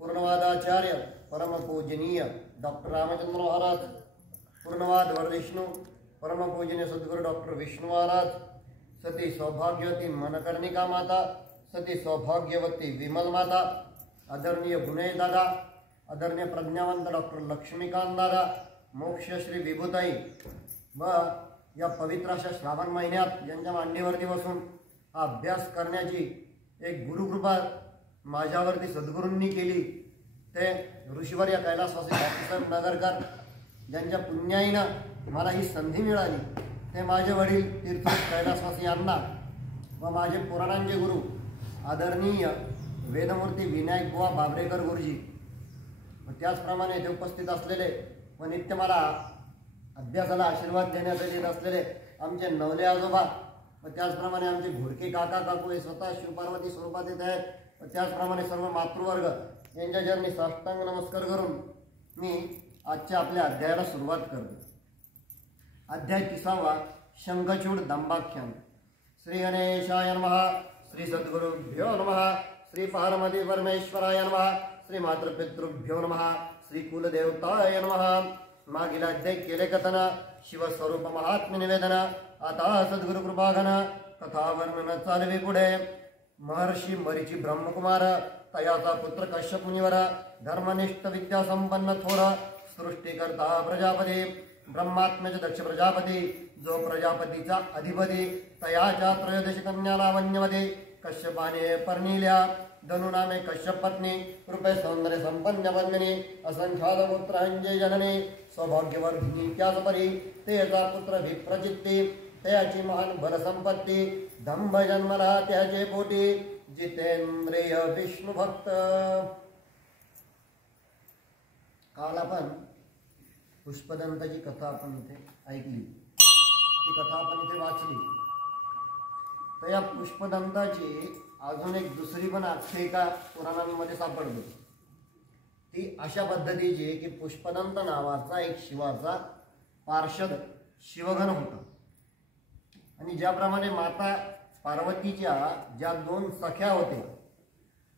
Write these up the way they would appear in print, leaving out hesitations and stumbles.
पूर्णवादाचार्य परम पूजनीय डॉक्टर रामचंद्र महाराज, पूर्णवाद वरविष्णु परम पूजनीय सद्गुरु डॉक्टर विष्णु महाराज, सती सौभाग्यवती मनकर्णिका माता, सती सौभाग्यवती विमल माता, आदरणीय गुणेश दादा, आदरणीय प्रज्ञावंत डॉक्टर लक्ष्मीकांत दादा, मोक्षश्री विभूताई व या पवित्र अशा श्रावण महिन्यात ज्यांच्या मांडीवरती बसून हा अभ्यास करण्याची एक गुरुकृपा माझ्यावरती सद्गुरूंनी केली ते ऋषीवर्य कैलासवासी डॉक्टर नगरकर, ज्यांच्या पुण्याईनं मला ही संधी मिळाली ते माझे वडील तीर्थ कैलासवासी यांना व माझे पुराणांचे गुरु आदरणीय वेदमूर्ती विनायक बुवा बाबरेकर गुरुजी व त्याचप्रमाणे येथे उपस्थित असलेले व नित्य मला अभ्यासाला आशीर्वाद देण्यासाठी येत असलेले आमचे नवले आजोबा व त्याचप्रमाणे आमचे घोडके काका काकू हे स्वतः शिवपार्वती स्वरूपात येत आहेत व त्याचप्रमाणे सर्व मातृवर्ग यांच्या चरणी साष्टांग नमस्कार करून मी आजच्या आपल्या अध्यायाला सुरुवात करतो. अध्याय 30वा शंखचूड दंभाख्यान. श्री गणेशाय नमः, श्री सद्गुरुभ्यो नमः, श्री पार्वती परमेश्वराय नमः, श्री मातृपितृभ्यो नमः, श्री कुलदेवताय नमः. मागील अध्याय केले कथन शिवस्वरूप महात्म्य निवेदन. आता सद्गुरु कृपाघन कथा वर्णन चालवे पुढे. महर्षी मरीची ब्रह्मकुमार तयाचा पुत्र कश्यप मुनिवर, धर्मनिष्ठ विद्यासंपन्न थोर सृष्टीकर्ता प्रजापती, ब्रह्मात्म्याचे दक्ष प्रजापती, जो प्रजापतीचा अधिपती, तयाच्या त्रयोदशी कन्या लावण्यमध्ये कश्यपाने परनिल्या. धनु नामे कश्यप पत्नी, कृपे सौंदर्य संपन्न वन्यनी, असंख्यात पुत्रांचे जननी, सौभाग्यवर्धिनी त्याच परी, तेचा पुत्र विप्रचित्ती, त्याची महान बलसंपत्ती, दंभ जन्मला त्याचे पोटी, जितेंद्रिय विष्णू भक्त. काल आपण पुष्पदंताची कथा आपण इथे ऐकली, ती कथा आपण इथे वाचली. तर या पुष्पदंताची अजून एक दुसरी पण आख्यायिका पुराणांमध्ये सापडते. ती अशा पद्धतीची की पुष्पदंत नावाचा एक शिवाचा पार्षद शिवगण होता आणि ज्याप्रमाणे माता पार्वतीच्या ज्या दोन सख्या होत्या,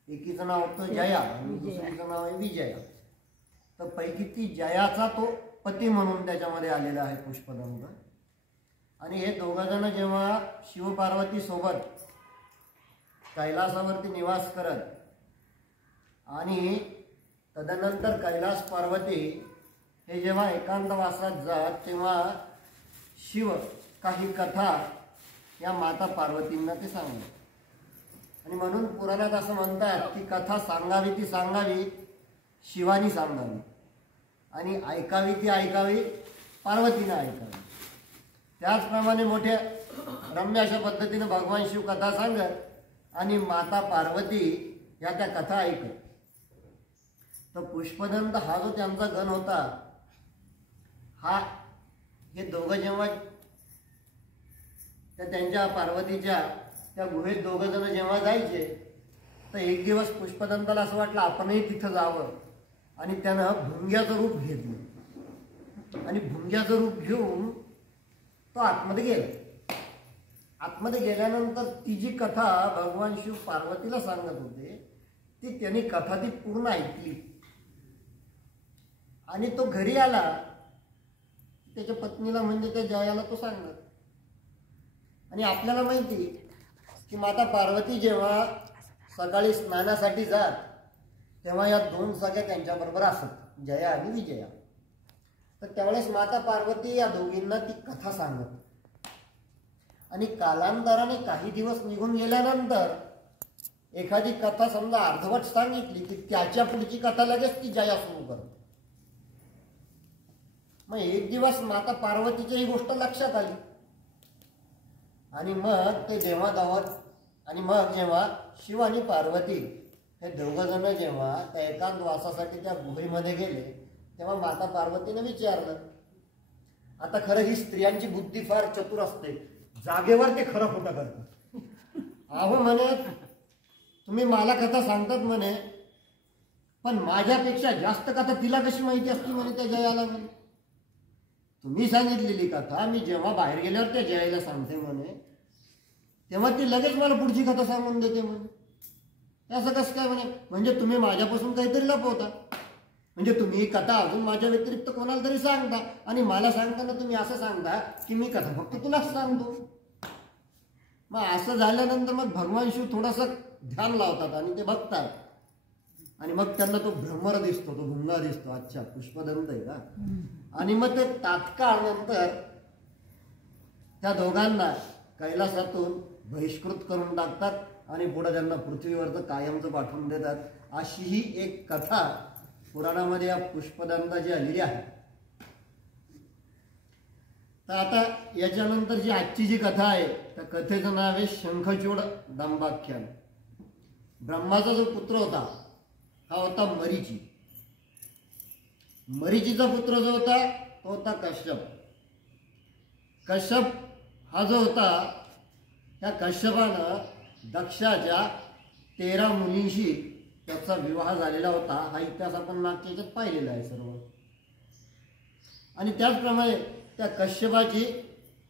एकीचं नाव होतं जया आणि दुसरीचं नाव आहे विजया. तर पैकी ती जयाचा तो पती म्हणून त्याच्यामध्ये आलेला आहे पुष्पदंत. आणि हे दोघंजण जेव्हा शिवपार्वती सोबत कैलासावरती निवास करत आणि तदनंतर कैलास पार्वती हे जेव्हा एकांतवासात जात तेव्हा शिव काही कथा या माता पार्वतींना ते सांगतात. आणि म्हणून पुराणात असं म्हणतात की कथा सांगावी ती सांगावी शिवानी सांगावी आणि ऐकावी ती ऐकावी पार्वतीनं ऐकावी. त्याचप्रमाणे मोठ्या रम्य अशा पद्धतीने भगवान शिव कथा सांगत आणि माता पार्वती या त्या कथा ऐकत. तर पुष्पदंत हा जो त्यांचा गण होता, हा हे दोघं जेव्हा त्यांच्या पार्वतीच्या त्या गुहेत दोघं जण जेव्हा जायचे तर एक दिवस पुष्पदंताला असं वाटलं आपणही तिथं जावं आणि त्यानं भुंग्याचं रूप घेतलं आणि भुंग्याचं रूप घेऊन तो आतमध्ये गेला. आतमध्ये गेल्यानंतर ती जी कथा भगवान शिव पार्वतीला सांगत होते ती त्यांनी कथा ती पूर्ण ऐकली आणि तो घरी आला. त्याच्या पत्नीला म्हणजे त्या जयाला तो सांगत. आणि आपल्याला माहिती की माता पार्वती जेव्हा सकाळी स्नानासाठी जात तेव्हा या दोन सख्या त्यांच्याबरोबर असत, जया आणि विजया. तर त्यावेळेस माता पार्वती या दोघींना ती कथा सांगत. आणि कालांतराने काही दिवस निघून गेल्यानंतर एखादी कथा समजा अर्धवट सांगितली की त्याच्या पुढची कथा लगेच ती जया सुरू करते. मग एक दिवस माता पार्वतीची ही गोष्ट लक्षात आली आणि मग ते जेव्हा धावत आणि मग जेव्हा शिव आणि पार्वती हे दोघं जण जेव्हा त्या एकांतवासासाठी त्या गुहेमध्ये गेले तेव्हा माता पार्वतीने विचारलं. आता खरं ही स्त्रियांची बुद्धी फार चतुर असते, जागेवर ते खरं खोटं करतात. अहो म्हणे तुम्ही मला कथा सांगतात म्हणे, पण माझ्यापेक्षा जास्त कथा तिला कशी माहिती असते म्हणे त्या जयाला. म्हणे तुम्ही सांगितलेली कथा मी जेव्हा बाहेर गेल्यावर त्या जयाला सांगते म्हणे तेव्हा ती लगेच मला पुढची कथा सांगून देते म्हणे. असं कसं काय म्हणे, म्हणजे तुम्ही माझ्यापासून काहीतरी लपवता, म्हणजे तुम्ही ही कथा अजून माझ्या व्यतिरिक्त कोणाला तरी सांगता आणि मला सांगताना तुम्ही असं सांगता की मी कथा फक्त तुलाच सांगतो. मग असं झाल्यानंतर मग भगवान शिव थोडंसं ध्यान लावतात आणि ते बघतात आणि मग त्यांना तो भ्रमर दिसतो, तो भुंगा दिसतो, अच्छा पुष्पदंत आहे का. आणि मग ते तात्काळ नंतर त्या दोघांना कैलासातून बहिष्कृत करून टाकतात आणि पुढे त्यांना पृथ्वीवरचं कायमचं पाठवून देतात. अशी ही एक कथा पुराणामध्ये या पुष्पदंताची आलेली आहे. तर आता याच्यानंतर जी आजची जी कथा आहे त्या कथेचं नाव आहे शंखचूड दंभाख्यान. ब्रह्माचा जो पुत्र होता हा होता मरीची. मरीचीचा पुत्र जो होता तो होता कश्यप. कश्यप हा जो होता त्या कश्यपानं दक्षाच्या 13 मुलींशी त्याचा विवाह झालेला होता. हा इतिहास आपण मागच्या याच्यात पाहिलेला आहे सर्व. आणि त्याचप्रमाणे त्या कश्यपाची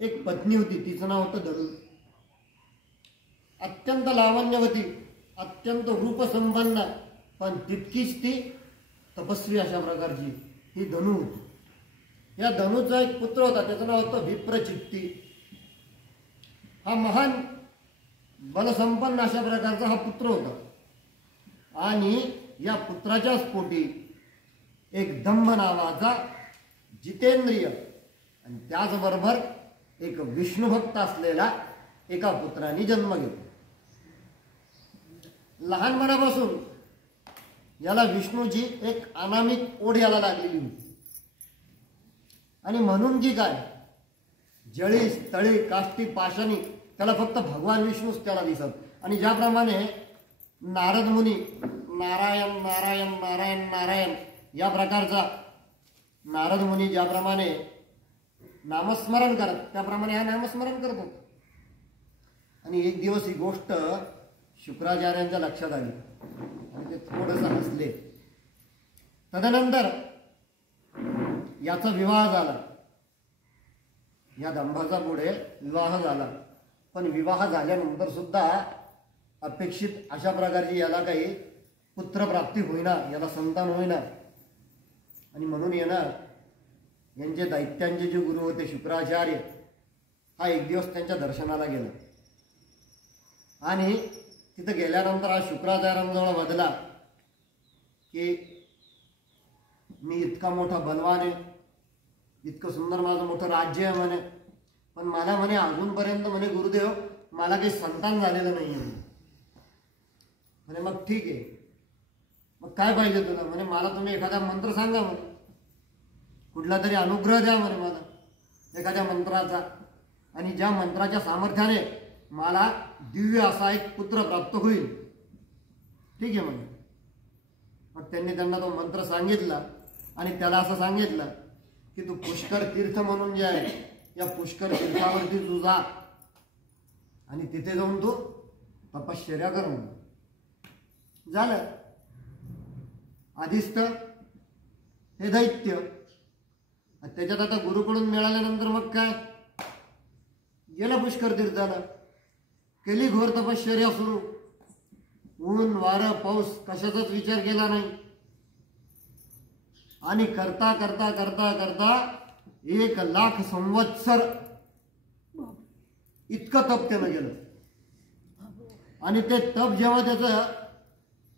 एक पत्नी होती, तिचं नाव होतं धनु. अत्यंत लावण्यवती, अत्यंत रूपसंपन्न, पण तितकीच ती तपस्वी अशा प्रकारची ही धनु होती. या धनुचा एक पुत्र होता, त्याचं नाव होतं विप्रचित्ती. हा महान बलसंपन्न अशा प्रकारचा हा पुत्र होता. आणि या पुत्राच्याच पोटी एक दंभ नावाचा जितेंद्रिय आणि त्याचबरोबर एक विष्णुभक्त असलेला एका पुत्राने जन्म घेतला. लहानपणापासून याला विष्णूची एक अनामिक ओढ याला लागलेली होती. आणि म्हणून की काय, जळी स्थळी काष्टी पाषाणी त्याला फक्त भगवान विष्णूच त्याला दिसत. आणि ज्याप्रमाणे नारद मुनी नारायण नारायण नारायण नारायण या प्रकारचा नारद मुनी ज्याप्रमाणे नामस्मरण करत त्याप्रमाणे हा नामस्मरण करतो. आणि एक दिवस ही गोष्ट शुक्राचार्यांच्या लक्षात आली आणि ते थोडंसं हसले. तदनंतर याचा विवाह झाला. या दंभाचा पुढे विवाह झाला. पण विवाह झाल्यानंतर सुद्धा अपेक्षित अशा प्रकारची याला काही पुत्रप्राप्ती होईना, याला संतान होईना. आणि म्हणून येणार यांचे दैत्यांचे जे गुरु होते शुक्राचार्य, हा एक दिवस त्यांच्या दर्शनाला गेला. आणि तिथं गेल्यानंतर हा शुक्राचार्यांजवळ बदला की मी इतका मोठा बलवान आहे, इतकं सुंदर माझं मोठं राज्य आहे म्हणे, पण मला म्हणे अजूनपर्यंत म्हणे गुरुदेव मला काही संतान झालेलं नाही आहे म्हणे. मग ठीक आहे, मग काय पाहिजे तुला म्हणे, मला तुम्ही एखादा मंत्र सांगा म्हणे, कुठला तरी अनुग्रह द्या म्हणे मला एखाद्या मंत्राचा, आणि ज्या मंत्राच्या सामर्थ्याने मला दिव्य असा एक पुत्र प्राप्त होईल. ठीक आहे म्हणे. मग त्यांना तो मंत्र सांगितला आणि त्याला असं सांगितलं की तू पुष्कर तीर्थ म्हणून जे आहे या पुष्कर तीर्थावरती तू जा आणि तिथे जाऊन तू तपश्चर्या कर म्हणून. झालं. आधीच तर हे दैत्य, त्याच्यात आता गुरुकडून मिळाल्यानंतर मग काय, गेला पुष्कर तीर्थाला, केली घोर तपश्चर्या सुरू. ऊन वारं पाऊस कशाचाच विचार केला नाही. आणि करता करता करता करता 1,00,000 संवत्सर इतकं तप त्यानं गेलं. आणि ते तप जेव्हा त्याचं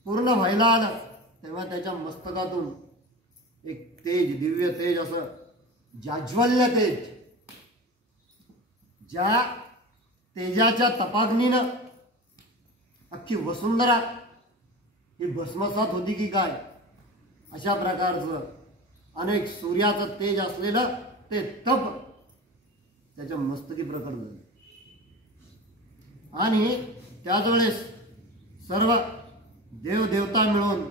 पूर्ण व्हायला आलं तेव्हा त्याच्या मस्तकातून एक तेज, दिव्य तेज, असं जाज्वल्य तेज, ज्या तेजाच्या तपाग्नीनं अख्खी वसुंधरा ही भस्मसात होती की काय, अशा प्रकारचं अनेक सूर्याचं तेज असलेलं ते तप त्याच्या मस्तकी प्रकट झालं. आणि त्याच वेळेस सर्व देवदेवता मिळून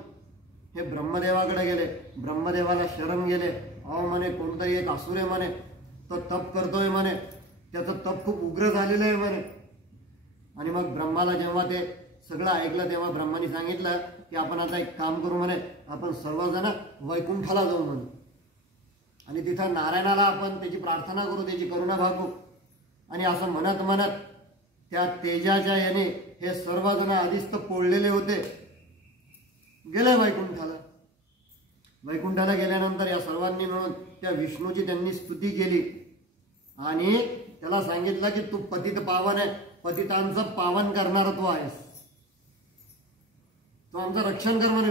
हे ब्रह्मदेवाकडे गेले. ब्रह्मदेवाला शरण गेले. अहो म्हणे कोणतरी एक असुर आहे म्हणे, तो तप करतोय म्हणे, त्याचं तप खूप उग्र झालेलं आहे म्हणे. आणि मग ब्रह्माला जेव्हा ते सगळं ऐकलं तेव्हा ब्रह्माने सांगितलं की आपण आता एक काम करू म्हणे, आपण सर्वजण वैकुंठाला जाऊ म्हणे आणि तिथं नारायणाला आपण त्याची प्रार्थना करू, त्याची करुणा भागू. आणि असं म्हणत म्हणत त्या तेजाच्या याने हे सर्वजण आधीच तर पोळलेले होते गेले वैकुंठाला. वैकुंठाला गेल्यानंतर या सर्वांनी मिळून त्या विष्णूची त्यांनी स्तुती केली आणि त्याला सांगितलं की तू पतित पावन आहे, पतितांचं पावन करणारा तू आहेस, तू आमचं रक्षण कर म्हणे.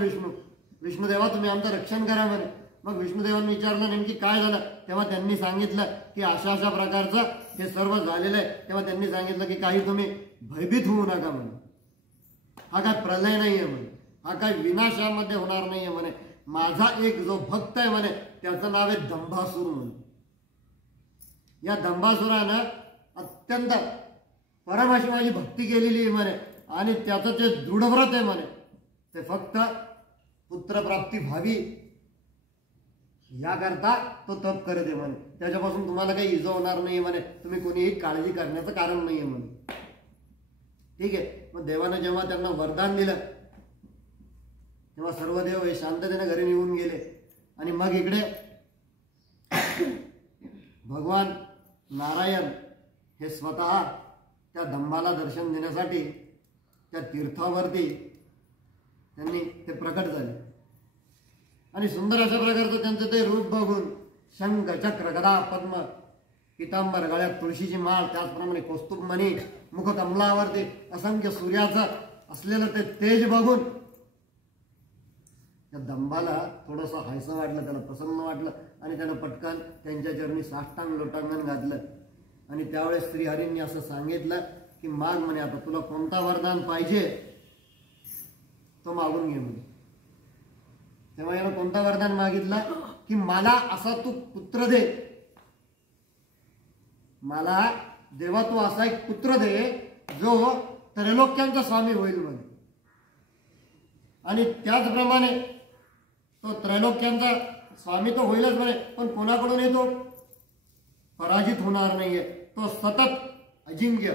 विष्णुदेवा तुम्ही आमचं रक्षण करा म्हणे. मग विष्णुदेवांनी विचारलं नेमकी काय झालं, तेव्हा त्यांनी सांगितलं की अशा अशा प्रकारचं हे सर्व झालेलं आहे. तेव्हा त्यांनी सांगितलं की काही तुम्ही भयभीत होऊ नका म्हणे, हा काय प्रलय नाहीये म्हणे, हा काय विनाशामध्ये होणार नाहीये म्हणे. माझा एक जो भक्त आहे म्हणे त्याचं नाव आहे दंभासुर म्हणे. या दंभासुरानं अत्यंत परमाशी माझी भक्ती केलेली आहे म्हणे आणि त्याचं जे दृढव्रत आहे म्हणे ते फक्त पुत्रप्राप्ती व्हावी याकरता तो तप करत आहे म्हणे. त्याच्यापासून तुम्हाला काही इजा होणार नाही म्हणे, तुम्ही कोणीही काळजी करण्याचं कारण नाहीये म्हणे. ठीक आहे. मग देवानं जेव्हा त्यांना वरदान दिलं तेव्हा सर्व देव हे शांततेने घरी निघून गेले. आणि मग इकडे भगवान नारायण हे स्वतः त्या दंभाला दर्शन देण्यासाठी त्या तीर्थावरती त्यांनी ते प्रकट झाले आणि सुंदर अशा प्रकारचं त्यांचं ते रूप बघून शंख चक्र गदा पद्म पितांबर, गळ्यात तुळशीची माळ, त्याचप्रमाणे कौस्तुभमणी, मुख कमलावरती असंख्य सूर्याचं असलेलं ते तेज बघून त्या दंभाला थोडंसं हायसं वाटलं, त्याला प्रसन्न वाटलं आणि त्यानं पटकन त्यांच्या चरणी साष्टांग लोटांगण घातलं. आणि त्यावेळेस श्रीहरींनी असं सांगितलं की माग म्हणे, आता तुला कोणता वरदान पाहिजे तो मागून घे म्हणे. तेव्हा यानं कोणता वरदान मागितलं की मला असा तू पुत्र दे, मला देवा तू असा एक पुत्र दे जो त्रैलोक्यांचा स्वामी होईल म्हणे. आणि त्याचप्रमाणे तो त्रैलोक्यांचा स्वामी तो होईलच म्हणे, पण कोणाकडूनही तो पराजित होणार नाहीये, तो सतत अजिंक्य.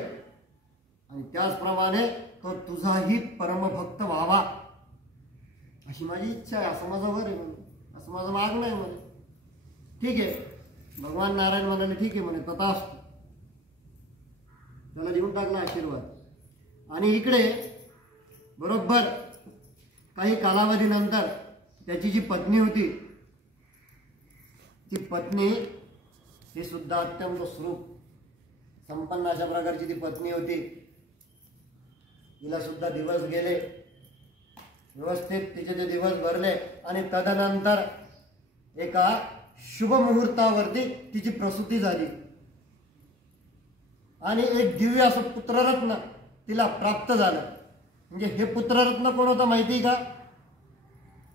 आणि त्याचप्रमाणे तो तुझाही परमभक्त व्हावा अशी माझी इच्छा आहे, असं माझं वर आहे म्हणे, असं माझं मागणं आहे म्हणे. ठीक आहे. भगवान नारायण म्हणाले ठीक आहे म्हणे, तथास्तु. त्याला देऊन टाकला आशीर्वाद. आणि इकडे बरोबर काही कालावधीनंतर त्याची जी पत्नी होती ती पत्नी ही सुद्धा अत्यंत स्वरूप संपन्न अशा प्रकारची ती पत्नी होती. तिला सुद्धा दिवस गेले व्यवस्थित, तिचे ते दिवस भरले आणि तदनंतर एका शुभ मुहूर्तावरती तिची प्रसूती झाली आणि एक दिव्य असं पुत्ररत्न तिला प्राप्त झालं. म्हणजे हे पुत्ररत्न कोण होतं माहिती का?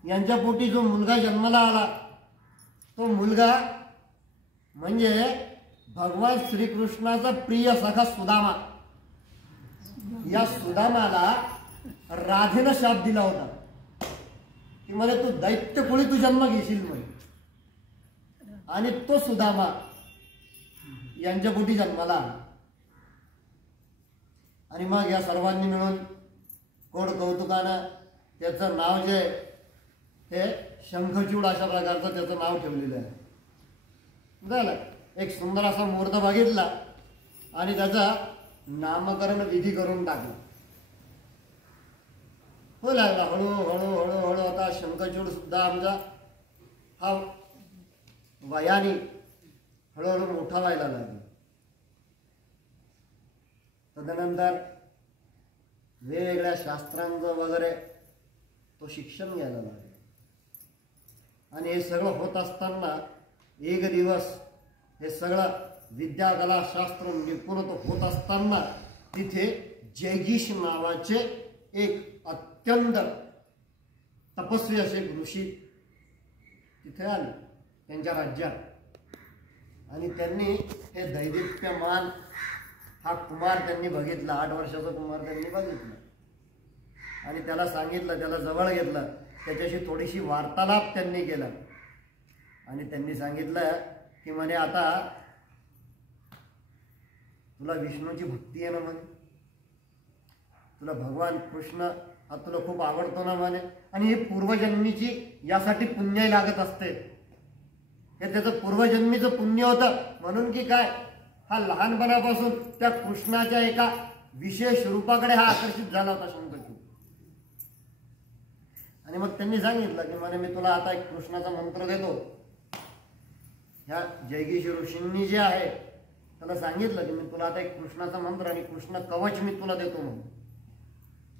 यांच्या पोटी जो मुलगा जन्माला आला तो मुलगा म्हणजे भगवान श्रीकृष्णाचा प्रिय सखा सुदामा. या सुदामाला राधेनं शाप दिला होता की म्हणे तू दैत्य कुळी तू जन्म घेशील म्हणे. आणि तो सुदामा यांच्या पोटी जन्माला आला. आणि मग या सर्वांनी मिळून कोड कौतुकानं त्याचं नाव जे हे शंखचूड अशा प्रकारचं त्याचं नाव ठेवलेलं आहे. झालं. एक सुंदर असा मुहूर्त बघितला आणि त्याचा नामकरण विधी करून टाकला. हो लागला हळूहळू आता शंखचूड सुद्धा आमचा हा वयाने हळूहळू मोठा व्हायला लागला. तदनंतर वेगवेगळ्या शास्त्रांचं वगैरे तो शिक्षण घ्यायला लागला. आणि हे सगळं होत असताना एक दिवस हे सगळं विद्या कला शास्त्र निपुण होत असताना तिथे जयगीश नावाचे एक अत्यंत तपस्वी असे ऋषी तिथे आले त्यांच्या राज्यात. आणि त्यांनी हे दैदिप्यमान हा कुमार त्यांनी बघितला, 8 वर्षाचा कुमार त्यांनी बघितला आणि त्याला सांगितलं, त्याला जवळ घेतलं, त्याच्याशी थोडीशी वार्तालाप त्यांनी केला आणि त्यांनी सांगितलं की म्हणे आता तुला विष्णूची भक्ती आहे ना म्हणे, तुला भगवान कृष्ण हा तुला खूप आवडतो ना म्हणे, आणि ही पूर्वजन्मीची यासाठी पुण्य लागत असते. हे त्याचं पूर्वजन्मीचं पुण्य होतं म्हणून की काय हा लहानपणापासून त्या कृष्णाच्या एका विशेष रूपाकडे हा आकर्षित झाला होता शंखचूड. आणि मग त्यांनी सांगितलं की म्हणे मी तुला आता एक कृष्णाचा मंत्र देतो. ह्या जयगीश ऋषींनी जे आहे त्याला सांगितलं की मी तुला आता एक कृष्णाचा मंत्र आणि कृष्ण कवच मी तुला देतो म्हणून,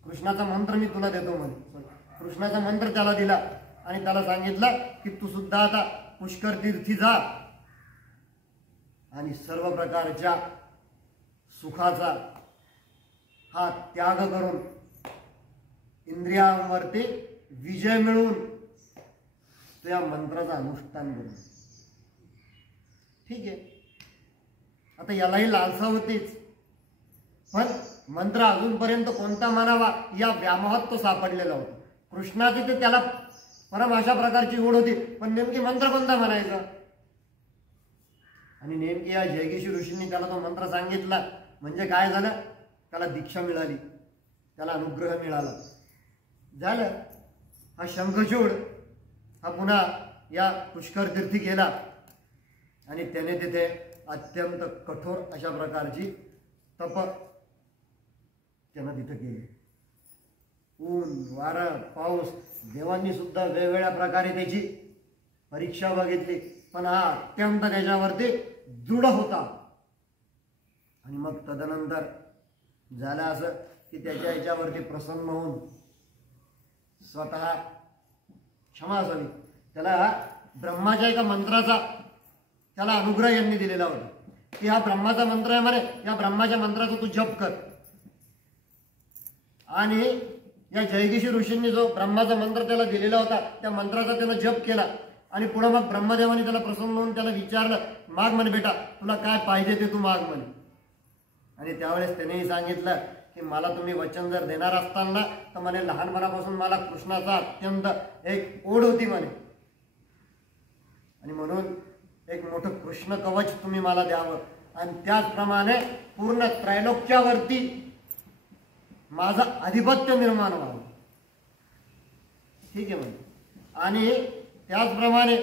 कृष्णाचा मंत्र मी तुला देतो म्हणे. कृष्णाचा मंत्र त्याला दिला आणि त्याला सांगितलं की तू सुद्धा आता पुष्कर तीर्थी जा आणि सर्व प्रकारच्या सुखाचा हा त्याग करून इंद्रियांवरती विजय मिळवून त्या मंत्राचा अनुष्ठान करून. ठीक आहे, आता यालाही लालसा होतीच, पण मंत्र अजूनपर्यंत कोणता म्हणावा या व्यामोहात तो सापडलेला होता. कृष्णाची ते त्याला परम अशा प्रकारची ओढ होती, पण नेमकी मंत्र कोणता म्हणायचा. आणि नेमकी या जयगीशी ऋषींनी त्याला तो मंत्र सांगितला म्हणजे काय झालं, त्याला दीक्षा मिळाली, त्याला अनुग्रह मिळाला. झालं, हा शंखचूड हा पुन्हा या पुष्कर तीर्थी गेला आणि त्याने तिथे अत्यंत कठोर अशा प्रकारची तप त्यानं तिथं केली. ऊन वारं पाऊस देवांनी सुद्धा वेगवेगळ्या प्रकारे त्याची परीक्षा बघितली, पण हा अत्यंत त्याच्यावरती दृढ होता. आणि मग तदनंतर झालं असं की त्याच्या याच्यावरती प्रसन्न होऊन स्वतः क्षमा असावी त्याला ब्रह्माच्या एका मंत्राचा त्याला अनुग्रह यांनी दिलेला होता की हा ब्रह्माचा मंत्र आहे म्हणे, या ब्रह्माच्या मंत्राचा तू जप कर. आणि या जयगीशी ऋषींनी जो ब्रह्माचा मंत्र त्याला दिलेला होता त्या मंत्राचा त्यानं जप केला आणि पुढे मग ब्रह्मदेवाने त्याला प्रसन्न होऊन त्याला विचारलं, माग म्हणे बेटा तुला काय पाहिजे ते तू माग म्हणे. आणि त्यावेळेस त्यानेही सांगितलं की मला तुम्ही वचन जर देणार असताना तर म्हणे लहानपणापासून मला कृष्णाचा अत्यंत एक ओढ होती म्हणे, आणि म्हणून एक मोठं कृष्ण कवच तुम्ही मला द्यावं आणि त्याचप्रमाणे पूर्ण त्रैलोक्यावरती माझं आधिपत्य निर्माण व्हावं. ठीक आहे म्हणजे. आणि त्याचप्रमाणे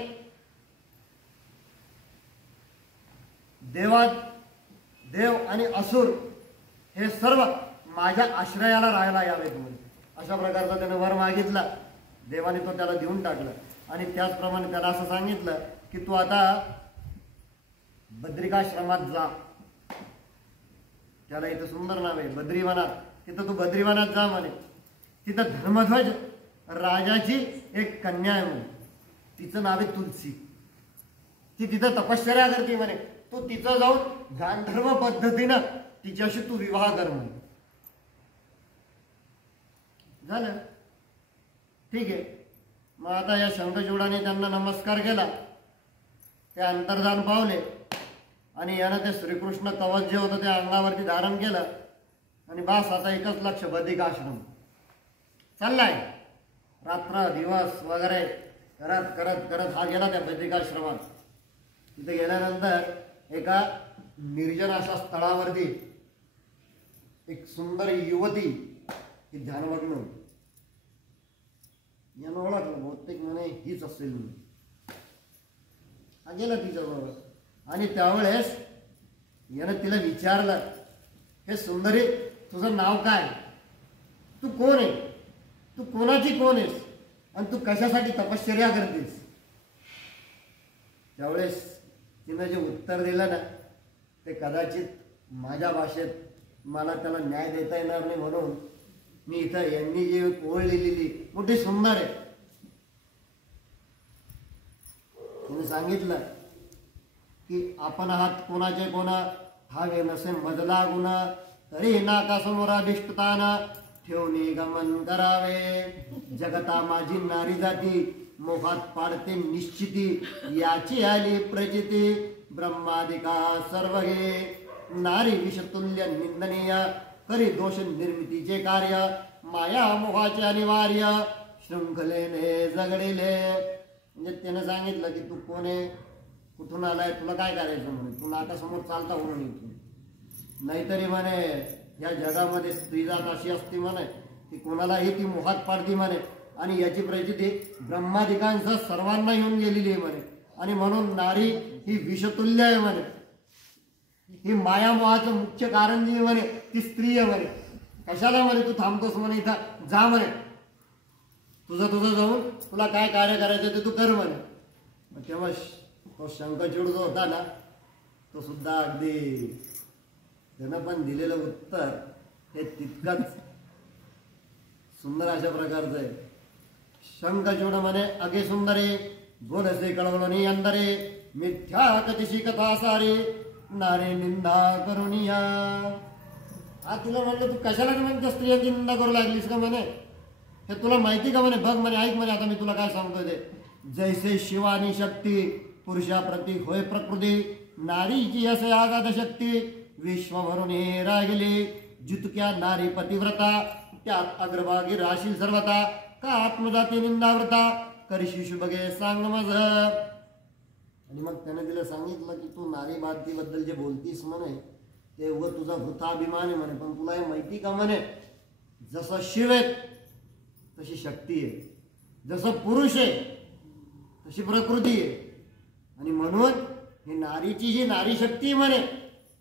देव आणि असुर हे सर्व माझ्या आश्रयाला राहायला यावेत म्हणून अशा प्रकारचा त्याने वर मागितला. देवाने तो त्याला देऊन टाकला. आणि त्याचप्रमाणे त्याला असं सांगितलं की तू आता बद्रिकाश्रमात जा. त्याला इथं सुंदर नाव आहे बद्रीवनाथ. तिथं तू बद्रीवनाथ जा म्हणे. तिथं धर्मध्वज राजाची एक कन्या आहे म्हणे, तिचं नाव आहे तुलसी. ती तिथं तपश्चर्या करते म्हणे. तू तिथं जाऊन गांधर्व पद्धतीनं तिच्याशी तू विवाह कर म्हणे. झालं, ठीक आहे. मग आता या शंखचूडाने त्यांना नमस्कार केला, ते अंतर्धान पावले आणि यानं ते श्रीकृष्ण कवच जे होतं ते अंगावरती धारण केलं आणि बस आता एकच लक्ष बद्रिकाश्रम चाललाय. रात्र दिवस वगैरे करत करत करत हा गेला त्या बद्रिकाश्रमात. तिथे गेल्यानंतर एका निर्जन अशा स्थळावरती एक सुंदर युवती ही ध्यानमग्न होती. यानं ओळखलं, बहुतेक म्हणे हीच असेल. हा गेला तिच्याबरोबर आणि त्यावेळेस यानं तिला विचारलं, हे सुंदरी तुझं नाव काय, तू कोण आहे, तू कोणाची कोण आहेस आणि तू कशासाठी तपश्चर्या करतेस. त्यावेळेस तिनं जे उत्तर दिलं ना ते कदाचित माझ्या भाषेत मला त्याला न्याय देता येणार नाही, म्हणून मी इथं यांनी जी ओळ लिहिलेली मोठी सुंदर आहे. तिने सांगितलं की आपण आहात कोणाचे कोणा हावे नसे मजला गुण, तरी नाकासमोर अभिष्टतान ठेवणी गमन करावे. जगता माझी नारी जाती मोहात पाडते निश्चिती, याची आली प्रचिती ब्रह्मादिका सर्व हे. नारी विषतुल्य निंदनीय करी दोष निर्मितीचे कार्य, माया मोहाचे अनिवार्य शृंखलेने जगडिले. म्हणजे त्यानं सांगितलं की तू कोण आहे, कुठून आलाय, तुला काय करायचं म्हणे, तुला आता समोर चालता म्हणून इथून. नाहीतरी म्हणे या जगामध्ये स्त्री जात अशी असती म्हणे की कोणालाही ती मोहात पाडती म्हणे आणि याची प्रचिती ब्रह्मादिकांसह सर्वांना येऊन गेलेली आहे म्हणे. आणि म्हणून नारी ही विषतुल्य आहे म्हणे. ही मायामोहाचं मुख्य कारण जी म्हणे ती स्त्री आहे म्हणे. कशाला म्हणे तू थांबतोस म्हणे, इथं जा म्हणे, तुझं तुझं जाऊन तुला काय कार्य करायचं ते तू कर म्हणे. मग तेव्हा तो शंखचूड जो होता ना तो सुद्धा अगदी त्यानं पण दिलेलं उत्तर हे तितकंच सुंदर अशा प्रकारचं आहे. शंखचूड म्हणे अगे सुंदरे बोलसे कळवणी अंदरे मिथ्या कथिशी कथा सारे नारे निंदा करुनिया. हा तिला म्हणलं तू कशाला म्हणतो स्त्रियांची निंदा करू लागलीस का म्हणे. हे तुला माहिती का म्हणे. बघ म्हणे ऐक म्हणे आता मी तुला काय सांगतो ते. जैसे शिवानी शक्ती पुरुषाप्रती होय प्रकृती नारीची असे आगाध शक्ती विश्वभरून हे रागिले जुतक्या नारी पतिव्रता त्यात अग्रभागी राशील सर्वता का आत्मजाती निंदाव्रता करशी शुभगे सांग मज. आणि मग त्याने तिला सांगितलं की तू नारी बाबतीबद्दल जे बोलतीस म्हणे ते व तुझा वृथाभिमान आहे म्हणे. पण तुला हे माहिती का म्हणे जसं शिव आहे तशी शक्ती आहे, जसं पुरुष आहे तशी प्रकृती आहे. आणि म्हणून ही नारीची जी नारी शक्ती म्हणे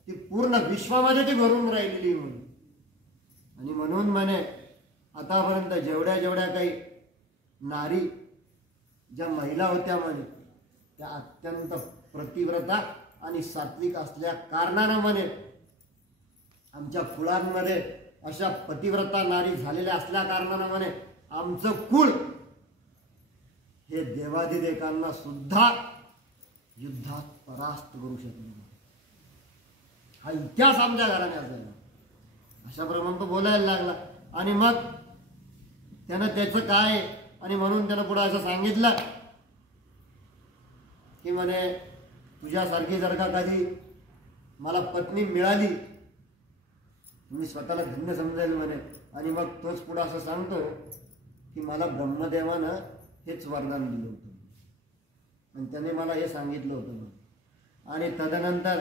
ती पूर्ण विश्वामध्ये ती भरून राहिलेली म्हणून. आणि म्हणून म्हणे आतापर्यंत जेवढ्या जेवढ्या काही नारी ज्या महिला होत्या म्हणे त्या अत्यंत प्रतिव्रता आणि सात्विक असल्या कारणानं म्हणे आमच्या कुळांमध्ये अशा पतिव्रता नारी झालेल्या असल्या कारणानं म्हणे आमचं कुळ हे देवाधिदेवांना सुद्धा युद्धात परास्त करू शकले. हा इतिहास आमच्या घराने असायला. अशाप्रमाणे तो बोलायला लागला. आणि मग त्यानं त्याचं काय आणि म्हणून त्यानं पुढे असं सांगितलं की म्हणे तुझ्यासारखी जर का कधी मला पत्नी मिळाली मी स्वतःला धन्य समजेल म्हणे. आणि मग तोच पुढे असं सांगतो की मला ब्रह्मदेवानं हेच वरदान दिलं होतं आणि त्याने मला हे सांगितलं होतं. आणि तदनंतर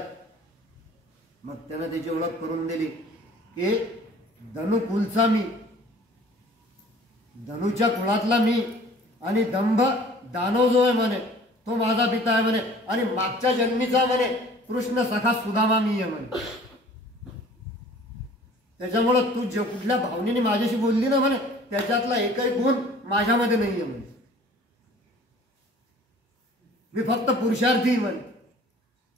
मग त्यानं त्याची ओळख करून दिली की धनुकुलचा मी, धनुच्या कुळातला मी आणि दंभ दानव जो आहे म्हणे तो माझा पिता आहे म्हणे. आणि मागच्या जन्मीचा म्हणे कृष्ण सखा सुदामा मी आहे म्हणे. त्याच्यामुळं तू जे कुठल्या भावनेने माझ्याशी बोलली ना म्हणे त्याच्यातला एकही गुण माझ्यामध्ये नाही आहे म्हणे. मी फक्त पुरुषार्थी म्हणे.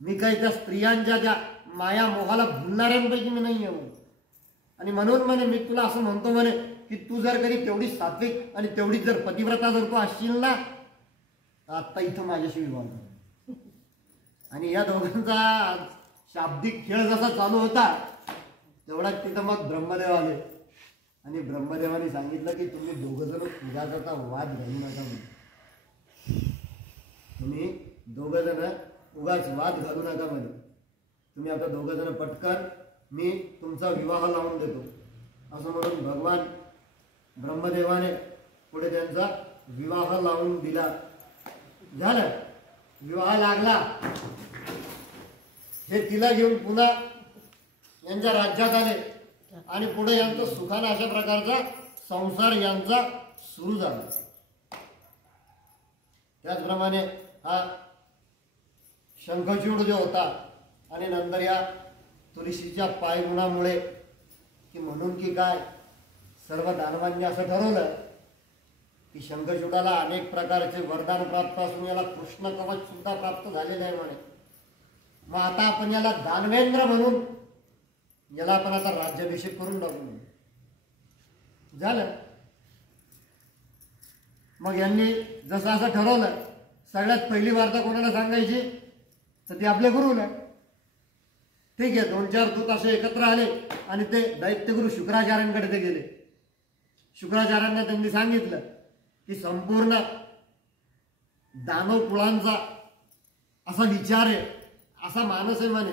मी काही त्या स्त्रियांच्या त्या माया मोहाला भुलणाऱ्यांपैकी मी नाही आहे म्हणे. आणि म्हणून म्हणे मी तुला असं म्हणतो म्हणे की तू जर कधी तेवढी सात्विक आणि तेवढी जर पतिव्रता जर तू असशील ना तर आत्ता इथं माझ्याशी विवाह कर. आणि या दोघांचा शाब्दिक खेळ जसा चालू होता तेवढाच तिथं मग ब्रह्मदेव आले. आणि ब्रह्मदेवाने सांगितलं की तुम्ही दोघं जण उगाचा वाद घालू नका म्हणे. तुम्ही दोघं जण उगाच वाद घालू नका म्हणे. तुम्ही आता दोघं जण पटकन मी तुमचा विवाह लावून देतो असं म्हणून भगवान ब्रह्मदेवाने पुढे त्यांचा विवाह लावून दिला. झालं विवाह लागला. हे तिला घेऊन पुन्हा यांच्या राज्यात आले आणि पुढे यांचा सुखाने अशा प्रकारचा संसार यांचा सुरू झाला. त्याचप्रमाणे हा शंखचूड जो होता आणि नंतर या तुलसीच्या पायगुणामुळे की म्हणून की काय सर्व दानवांनी असं ठरवलं की शंखचूडाला अनेक प्रकारचे वरदान प्राप्त असून याला कृष्ण कवच सुद्धा प्राप्त झालेलं आहे म्हणे. मग आता आपण याला दानवेंद्र म्हणून याला आपण आता राज्याभिषेक करून टाकू. झालं. मग यांनी जसं असं ठरवलं सगळ्यात पहिली वार्ता कोणाला सांगायची तर ती आपल्या गुरुला. ठीक आहे 2-4 दूत असे एकत्र आले आणि ते दैत्यगुरु शुक्राचार्यांकडे ते गेले. शुक्राचार्यांना त्यांनी सांगितलं की संपूर्ण दानव कुळांचा असा विचार आहे असा मानस आहे म्हणे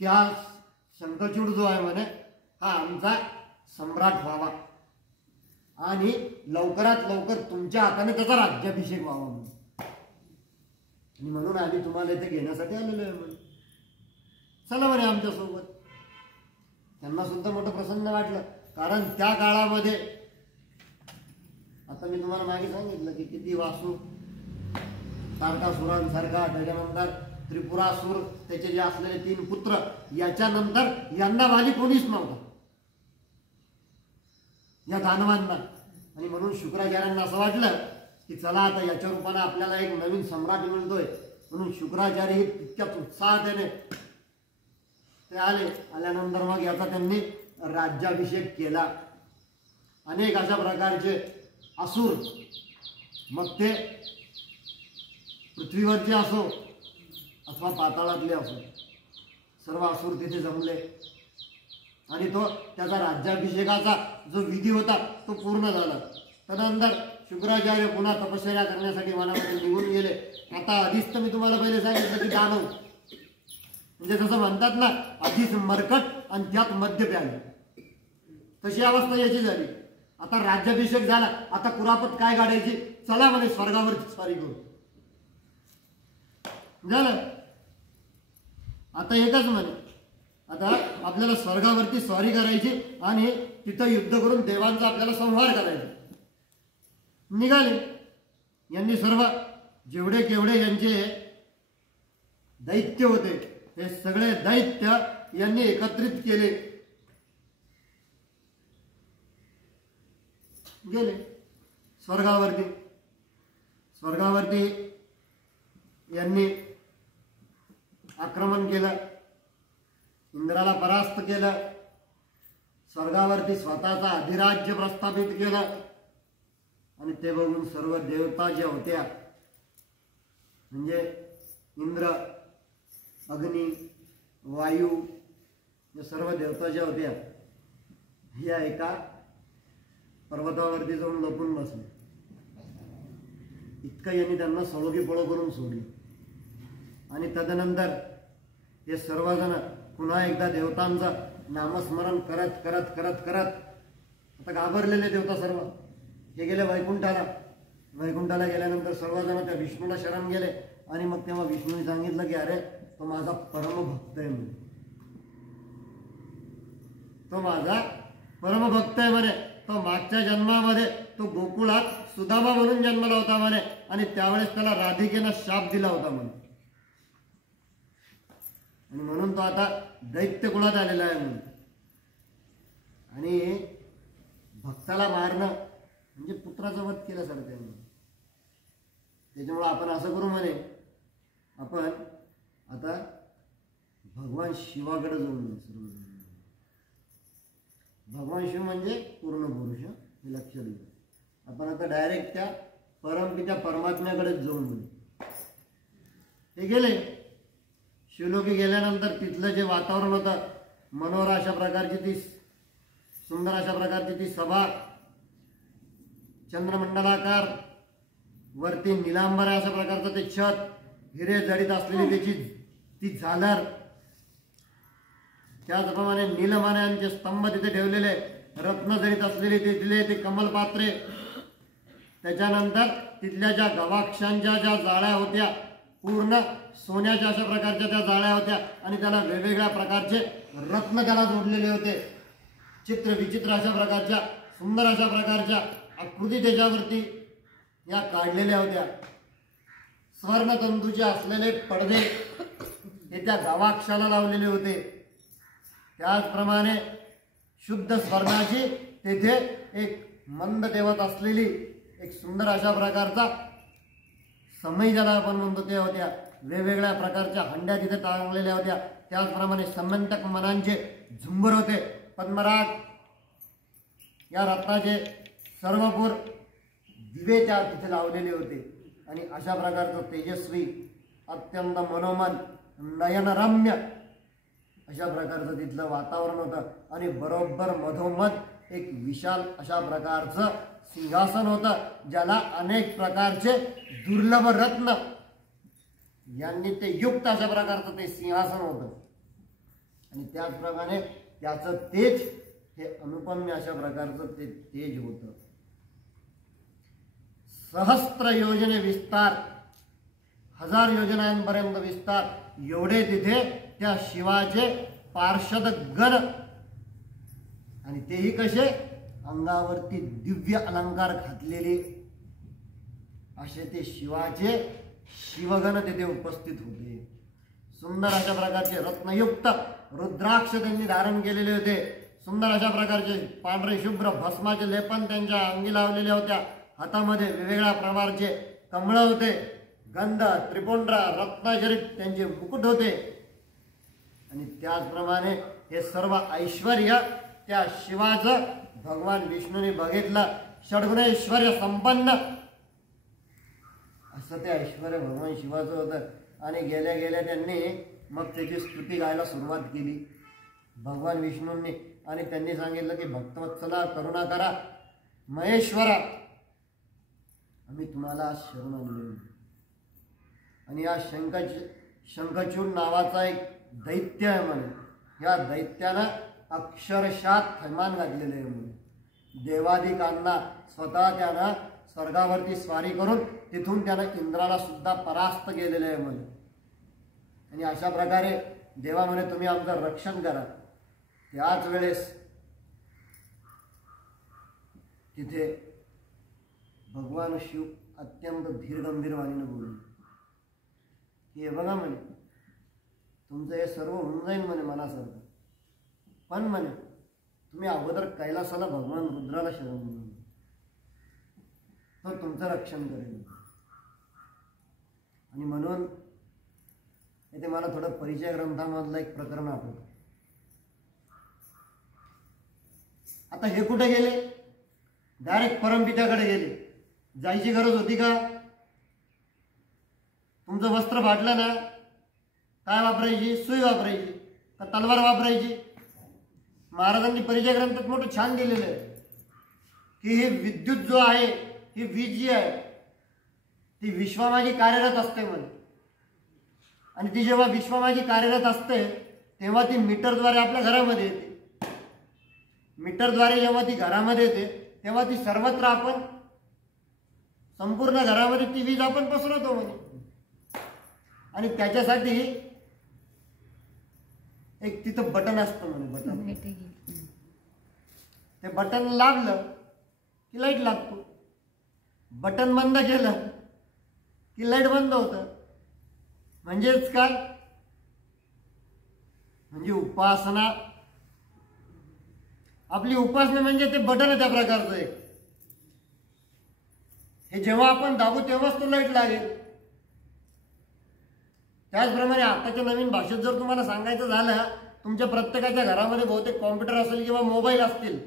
की हा शंखचूड जो आहे म्हणे हा आमचा सम्राट व्हावा आणि लवकरात लवकर तुमच्या हाताने त्याचा राज्याभिषेक व्हावा म्हणून. आणि म्हणून आम्ही तुम्हाला इथे घेण्यासाठी आलेलो आहे म्हणे. चला म्हणे आमच्यासोबत. त्यांना सुद्धा मोठं प्रसन्न वाटलं कारण त्या काळामध्ये आता मी तुम्हाला मागे सांगितलं की किती वासू तारकासुरांसारखा त्याच्यानंतर त्रिपुरासूर त्याचे जे असलेले 3 पुत्र याच्यानंतर यांना वाली कोणीच नव्हता या दानवांना. आणि म्हणून शुक्राचार्यांना असं वाटलं की चला आता याच्या रूपाने आपल्याला एक नवीन सम्राट मिळतोय, म्हणून शुक्राचार्य हे तितक्याच उत्साहाने ते आल्यानंतर मग याचा त्यांनी राज्याभिषेक केला. अनेक अशा प्रकारचे असुर, मग ते पृथ्वीवरचे असो अथवा पाताळातले असो, सर्व असुर तिथे जमले आणि त्याचा राज्याभिषेकाचा जो विधी होता तो पूर्ण झाला. तदनंतर शुक्राचार्य पुन्हा तपश्चर्या करण्यासाठी वनामध्ये निघून गेले. आता आधीच तर मी तुम्हाला पहिले सांगितलं की दानव म्हणजे जसं म्हणतात ना, आधीच मरकट आणि त्यात मद्य प्याले, तशी अवस्था याची झाली. आता राज्याभिषेक झाला, आता कुरापत काय काढायची, चला म्हणे स्वर्गावरती स्वारी करू. झालं आता एकच म्हणे, आता आपल्याला स्वर्गावरती स्वारी करायची आणि तिथं युद्ध करून देवांचा आपल्याला संहार करायचा. निघाले. यांनी सर्व जेवढे केवढे यांचे दैत्य होते हे सगळे दैत्य यांनी एकत्रित केले. गेले स्वर्गावरती. स्वर्गावरती यांनी आक्रमण केलं, इंद्राला परास्त केलं, स्वर्गावरती स्वतःचा अधिराज्य प्रस्थापित केलं. आणि ते बघून सर्व देवता ज्या होत्या म्हणजे इंद्र, अग्नी, वायू या सर्व देवता ज्या होत्या ह्या एका पर्वतावरती जाऊन लपून बसले. इतकं यांनी त्यांना सळोगी पळो करून सोडली. आणि तदनंतर हे सर्वजण पुन्हा एकदा देवतांचं नामस्मरण करत करत करत करत आता घाबरलेले देवता सर्व हे गेले वैकुंठाला. वैकुंठाला गेल्यानंतर सर्वजण त्या विष्णूला शरण गेले. आणि मग तेव्हा विष्णूने सांगितलं की अरे तो माझा परमभक्त आहे म्हणे, तो माझा परमभक्त आहे म्हणे. तो मागच्या जन्मामध्ये तो गोकुळात सुदामा म्हणून जन्मला होता म्हणे आणि त्यावेळेस त्याला राधिकेनं शाप दिला होता म्हणे. आणि म्हणून तो आता दैत्य कुळात आलेला आहे म्हणून. आणि भक्ताला मारणं म्हणजे पुत्राचा वध केल्यासारखं आहे. त्याच्यामुळे आपण असं करू म्हणे, आपण आता भगवान शिवाकडे जाऊन सर्व. भगवान शिव म्हणजे पूर्ण पुरुष, हे लक्षात घ्या. आपण आता डायरेक्ट त्या परमपित्या परमात्म्याकडेच जाऊन म्हणे. ते गेले. शिवलोकी गेल्यानंतर तिथलं जे वातावरण होतं, मनोहर अशा प्रकारची ती सुंदर अशा प्रकारची ती सभा, चंद्रमंडलाकार, वरती निलांबर अशा प्रकारचं ते छत, हिरे जडित असलेली त्याची ती झालर, त्याचप्रमाणे नीलमान्यांचे स्तंभ तिथे ठेवलेले, रत्न जडित असलेले तिथले ते कमलपात्रे, त्याच्यानंतर तिथल्या ज्या गवाक्षांच्या ज्या जाळ्या होत्या पूर्ण सोन्याच्या अशा प्रकारच्या त्या जाळ्या होत्या आणि त्याला वेगवेगळ्या प्रकारचे रत्न त्याला जोडलेले होते. चित्र विचित्र अशा प्रकारच्या सुंदर अशा प्रकारच्या आकृती त्याच्यावरती या काढलेल्या होत्या. स्वर्णतंतूचे असलेले पडदे हे त्या गवाक्षाला लावलेले होते. त्याचप्रमाणे शुद्ध स्वर्णाची तेथे एक मंद देवत असलेली एक सुंदर अशा प्रकारचा समय ज्याला आपण म्हणतो त्या होत्या. वेगवेगळ्या प्रकारच्या हंड्या तिथे टांगलेल्या होत्या. त्याचप्रमाणे समंतक मनांचे झुंबर होते. पद्मराग या रत्नाचे सर्वपूर दिवे त्या तिथे लावलेले होते. आणि अशा प्रकारचं तेजस्वी, अत्यंत मनोमन, नयनरम्य अशा प्रकारचं तिथलं वातावरण होतं. आणि बरोबर मधोमध एक विशाल अशा प्रकारचं सिंहासन होतं, ज्याला अनेक प्रकारचे दुर्लभ रत्न यांनी ते युक्त अशा प्रकारचं ते सिंहासन होतं. आणि त्याचप्रमाणे त्याचं तेज हे अनुपम्य अशा प्रकारचं ते तेज होतं. सहस्त्र योजने विस्तार, 1000 योजनांपर्यंत विस्तार, एवढे तिथे त्या शिवाचे पार्षद गण. आणि तेही कसे, अंगावरती दिव्य अलंकार घातलेले असे ते शिवाचे शिवगण तिथे उपस्थित होते. सुंदर अशा प्रकारचे रत्नयुक्त रुद्राक्ष त्यांनी धारण केलेले होते. सुंदर अशा प्रकारचे पांढरे शुभ्र भस्माचे लेपन त्यांच्या अंगी लावलेले होत्या. हातामध्ये वेगवेगळ्या प्रकारचे कमळ होते. गंध, त्रिपुंड्र, रत्नाजडित त्यांचे मुकुट होते. आणि त्याचप्रमाणे हे सर्व ऐश्वर्य त्या शिवाचं भगवान विष्णूने बघितलं. षड्गुण ऐश्वर्य संपन्न असं ते ऐश्वर्य भगवान शिवाचं होतं. आणि गेल्या गेल्या त्यांनी मग त्याची स्तुती गायला सुरुवात केली भगवान विष्णूंनी. आणि त्यांनी सांगितलं की भक्तवत्सला, करुणा करा, महेश्वरा, आम्ही तुम्हाला शरण आलो. आणि या शंखचूड नावाचा एक दैत्य आहे म्हणे. या दैत्यानं अक्षरशः थैमान घातलेले आहे म्हणे. देवादिकांना स्वतः त्यानं स्वर्गावरती स्वारी करून तिथून त्यानं इंद्राला सुद्धा परास्त केलेले आहे म्हणे. आणि अशा प्रकारे देवा म्हणे तुम्ही आमचं रक्षण करा. त्याच वेळेस तिथे भगवान शिव अत्यंत धीरगंभीर वाणीने बोलले की हे बघा म्हणे तुमचं हे सर्व होऊन जाईल म्हणे मनासारखं, पण म्हणे तुम्ही अगोदर कैलासाला भगवान रुद्राला शरण घेऊन तो तुमचं रक्षण करेल. आणि म्हणून इथे मला थोडं परिचय ग्रंथामधलं एक प्रकरण आठवतं. आता हे कुठे गेले? डायरेक्ट परमपित्याकडे गेले. जायची गरज होती का? तुमचं वस्त्र फाटलं ना, काय वापरायची? सुई वापरायची का तलवार वापरायची? महाराजांनी परिचय ग्रंथात मोठं छान दिलेलं आहे की ही विद्युत जो आहे, ही वीज जी आहे ती विश्वामागी कार्यरत असते म्हणे. आणि ती जेव्हा विश्वामागी कार्यरत असते तेव्हा ती मीटरद्वारे आपल्या घरामध्ये येते. मीटरद्वारे जेव्हा ती घरामध्ये येते तेव्हा ती सर्वत्र आपण संपूर्ण घरामध्ये ती वीज आपण पसरवतो म्हणे. आणि त्याच्यासाठी एक तिथं बटन असतं म्हणे. बटन, ते बटन लावलं की लाईट लागतो. बटन बंद केलं की लाईट बंद होतं. म्हणजेच काय? म्हणजे उपासना. आपली उपासना म्हणजे ते बटन त्या प्रकारचं आहे. हे जेव्हा आपण दाबू तेव्हाच तो लाईट लागेल. त्याचप्रमाणे आताच्या नवीन भाषेत जर तुम्हाला सांगायचं झालं, तुमच्या प्रत्येकाच्या घरामध्ये बहुतेक कॉम्प्युटर असेल किंवा मोबाईल असतील.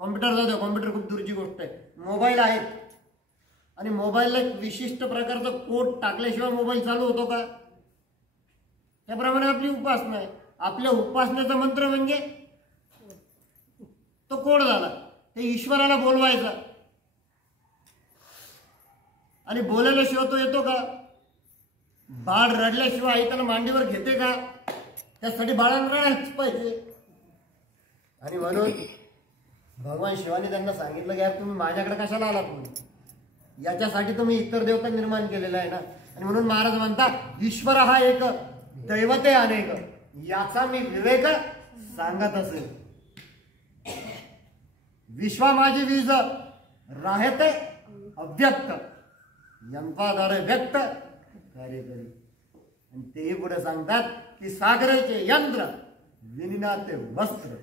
कॉम्प्युटर जाऊ द्या, कॉम्प्युटर खूप दूरची गोष्ट आहे. मोबाईल आहेत आणि मोबाईलला एक विशिष्ट प्रकारचा कोड टाकल्याशिवाय मोबाईल चालू होतो का? त्याप्रमाणे आपली उपासना आहे. आपल्या उपासनेचा मंत्र म्हणजे तो कोड झाला. ते ईश्वराला बोलवायचा. आणि बोलायल्याशिवाय तो येतो का? बाळ रडल्याशिवाय आई त्याला मांडीवर घेते का? त्यासाठी बाळांना रडायच पाहिजे. आणि म्हणून भगवान शिवाने त्यांना सांगितलं की यार तुम्ही माझ्याकडे कशाला आलात म्हणून. याच्यासाठी तुम्ही इतर देवता निर्माण केलेला आहे ना. आणि म्हणून महाराज म्हणतात ईश्वर हा एक, दैवते अनेक, याचा मी विवेक सांगत असेल. विश्वा माझी वीज राहते अव्यक्त, यंत्राद्वारे व्यक्त कार्य करी. आणि तेही पुढे सांगतात की सागराचे यंत्र, विनिनाते वस्त्र.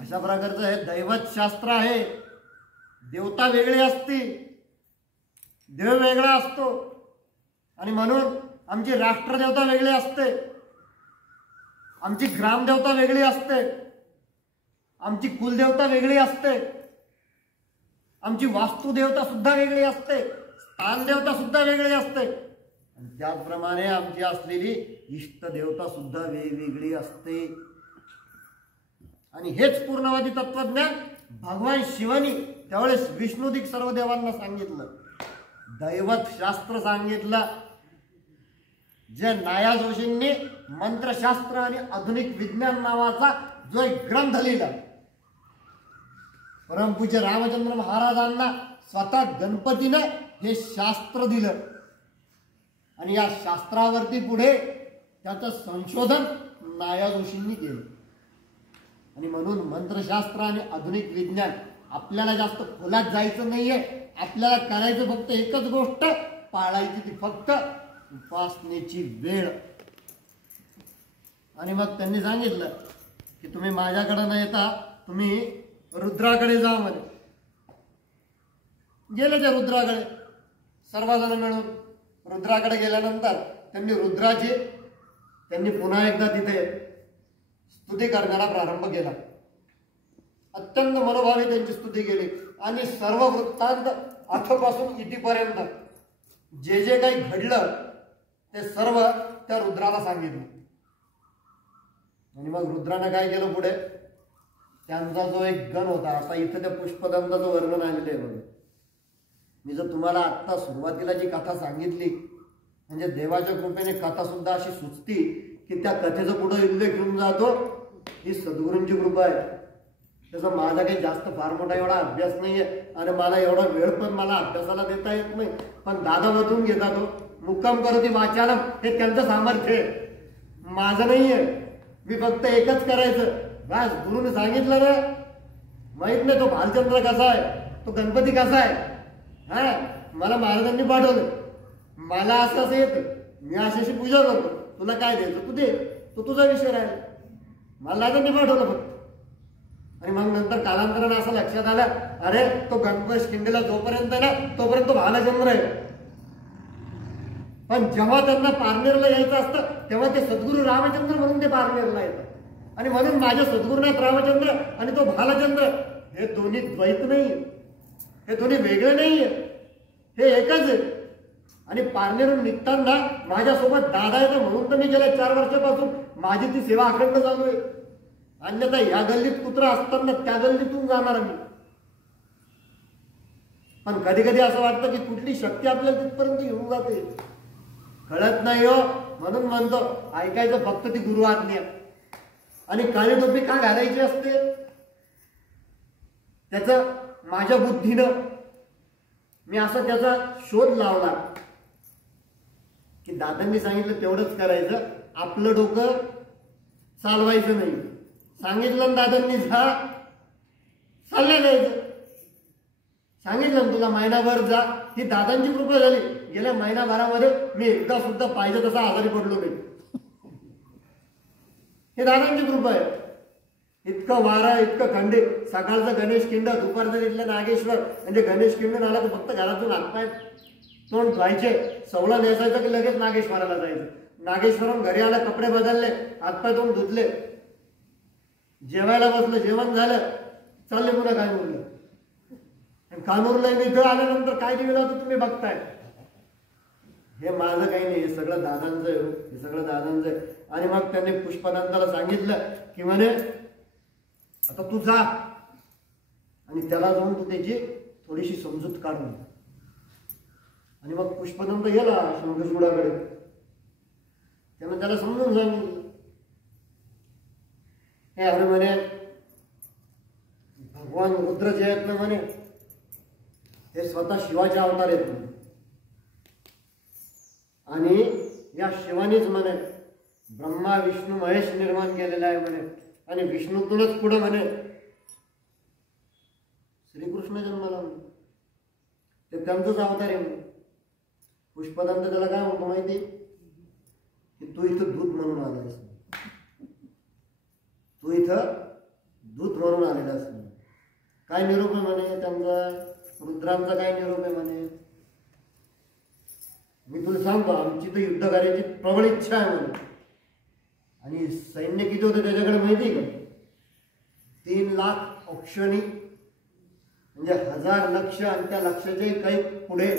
अशा प्रकारचं हे दैवत शास्त्र आहे. देवता वेगळी असती, देव वेगळा असतो. आणि म्हणून आमची राष्ट्रदेवता वेगळी असते, आमची ग्रामदेवता वेगळी असते, आमची कुलदेवता वेगळी असते, आमची वास्तुदेवता सुद्धा वेगळी असते, स्थानदेवता सुद्धा वेगळी असते. आणि त्याचप्रमाणे आमची असलेली इष्टदेवता सुद्धा वेगवेगळी असते. आणि हेच पूर्णवादी तत्वज्ञान भगवान शिवानी त्यावेळेस विष्णुदिक सर्व देवांना सांगितलं. दैवत शास्त्र सांगितलं. जे नाया जोशींनी मंत्रशास्त्र आणि आधुनिक विज्ञान नावाचा जो एक ग्रंथ लिहिला, परमपूज्य रामचंद्र महाराजांना स्वतः गणपतीनं हे शास्त्र दिलं. आणि या शास्त्रावरती पुढे त्याचं संशोधन नाया जोशींनी केलं. आणि म्हणून मंत्रशास्त्र आणि आधुनिक विज्ञान आपल्याला जास्त खोलात जायचं नाहीये. आपल्याला करायचं फक्त एकच गोष्ट, पाळायची ती फक्त उपासनेची वेळ. आणि मग त्यांनी सांगितलं की तुम्ही माझ्याकडे न येता तुम्ही रुद्राकडे जा म्हणे. गेले त्या रुद्राकडे सर्वजण मिळून. रुद्राकडे गेल्यानंतर त्यांनी पुन्हा एकदा तिथे स्तुती करण्याला प्रारंभ केला. अत्यंत मनोभावे त्यांची स्तुती केली आणि सर्व वृत्तांत आठपासून इथपर्यंत जे जे काही घडलं ते सर्व त्या रुद्राला सांगितलं. आणि मग रुद्राने काय केलं पुढे, त्यांचा जो एक गण होता, आता इथं त्या पुष्पदंताचं वर्णन आलेलं आहे बघा. मी जर तुम्हाला आत्ता सुरुवातीला जी कथा सांगितली, म्हणजे देवाच्या कृपेने कथा सुद्धा अशी सुचती की त्या कथेचा पुढे उल्लेख घेऊन जातो, ही सद्गुरूंची कृपा आहे. त्याचा माझा काही जास्त फार मोठा एवढा अभ्यास नाहीये आणि मला एवढा वेळ पण मला अभ्यासाला देता येत नाही. पण दादा वाचून घेता तो मुक्काम करती वाचायला, हे त्यांचं सामर्थ्य आहे, माझं नाहीये. मी फक्त एकच करायचं, बस गुरुने सांगितलं ना. माहित नाही तो भालचंद्र कसा आहे, तो गणपती कसा आहे. हा, मला महाराजांनी पाठवलं, मला असं येतं, मी अशी पूजा करतो, तुला काय द्यायचं तू दे, तो तुझा विषय राहील. मला त्यांनी पाठवलं फक्त. आणि मग नंतर कालांतराने असं लक्षात आलं, अरे तो गणपती शिंदेला जोपर्यंत आहे ना तोपर्यंत भालचंद्र आहे. पण जेव्हा त्यांना पारनेरला यायचं असतं तेव्हा ते सद्गुरू रामचंद्र म्हणून ते पारनेरला येतात. आणि म्हणून माझ्या सद्गुरुनाथ रामचंद्र आणि तो भालचंद्र हे दोन्ही द्वैत नाही, हे दोन्ही वेगळे नाहीये, हे एकच आहे. आणि पारनेरून निघताना माझ्यासोबत दादा येतं म्हणून तर मी गेल्या 4 वर्षापासून माझी ती सेवा अखंड चालू आहे. अन्यथा या गल्लीत कुत्रा असताना त्या गल्लीतून जाणार मी. पण कधी कधी असं वाटतं की कुठली शक्ती आपल्याला तिथपर्यंत घेऊन जाते, कळत नाही हो. म्हणून म्हणतो ऐकायचं फक्त ती गुरु आज्ञा. आणि काळी टोपी का घालायची असते, त्याचं माझ्या बुद्धीनं मी असं त्याचा शोध लावला की दादांनी सांगितलं तेवढंच करायचं, आपलं डोकं चालवायचं नाही. सांगितलं दादांनी जा, चाललं जायचं. सांगितलं तुला महिनाभर जा, ही दादांची कृपा झाली. गेल्या महिनाभरामध्ये मी एकदा सुद्धा पाहिजे तसा आजारी पडलो नाही. हे दादांची कृपा आहे. इतकं वारा, इतकं थंडी, सकाळचं गणेश किंड, दुपारचं तिथलं नागेश्वर. म्हणजे गणेश किंड आला तर फक्त घरातून हातपाय तोंड धुवायचे, सवला नेसायचं की लगेच नागेश्वराला जायचं. नागेश्वरून घरी आला, कपडे बदलले, हातपाय तोंड धुतले, जेवायला बसलं, जेवण झालं, चालले पुन्हा कानूरला. कानूरला इथं आल्यानंतर काय दिलं होतं तुम्ही बघताय. हे माझं काही नाही, हे सगळं दादांचं आहे, हे सगळं दादांचं आहे. आणि मग त्यांनी पुष्पदंताला सांगितलं की म्हणे आता तू जा आणि त्याला जाऊन तू त्याची थोडीशी समजूत काढून. आणि मग पुष्पदंत गेला शंकरगुडाकडे, त्यानं त्याला समजून सांगितलं, हे अरे म्हणे भगवान रुद्र जे आहेत ना म्हणे, हे स्वतः शिवाचे अवतार आहेत म्हणे. आणि या शिवानीच म्हणे ब्रह्मा विष्णू महेश निर्माण केलेला आहे म्हणे. आणि विष्णूतूनच पुढे म्हणे श्रीकृष्ण जन्माला म्हणे, ते त्यांचंच अवतार आहे म्हणे. पुष्पदंत त्याला काय म्हणतो माहिती की तू इथं दूत म्हणून आलायस, तू इथं दूत म्हणून आलेलास. काय निरोप आहे म्हणे त्यांचा, रुद्रांचा काय निरोप आहे म्हणे. मी तुला सांगतो, आमची तर युद्ध करायची प्रबळ इच्छा आहे म्हणे. आणि सैन्य किती होतं त्याच्याकडे माहिती आहे का, 3 लाख औक्षणी, म्हणजे 1000 लक्ष आणि त्या लक्षाचे काही पुढे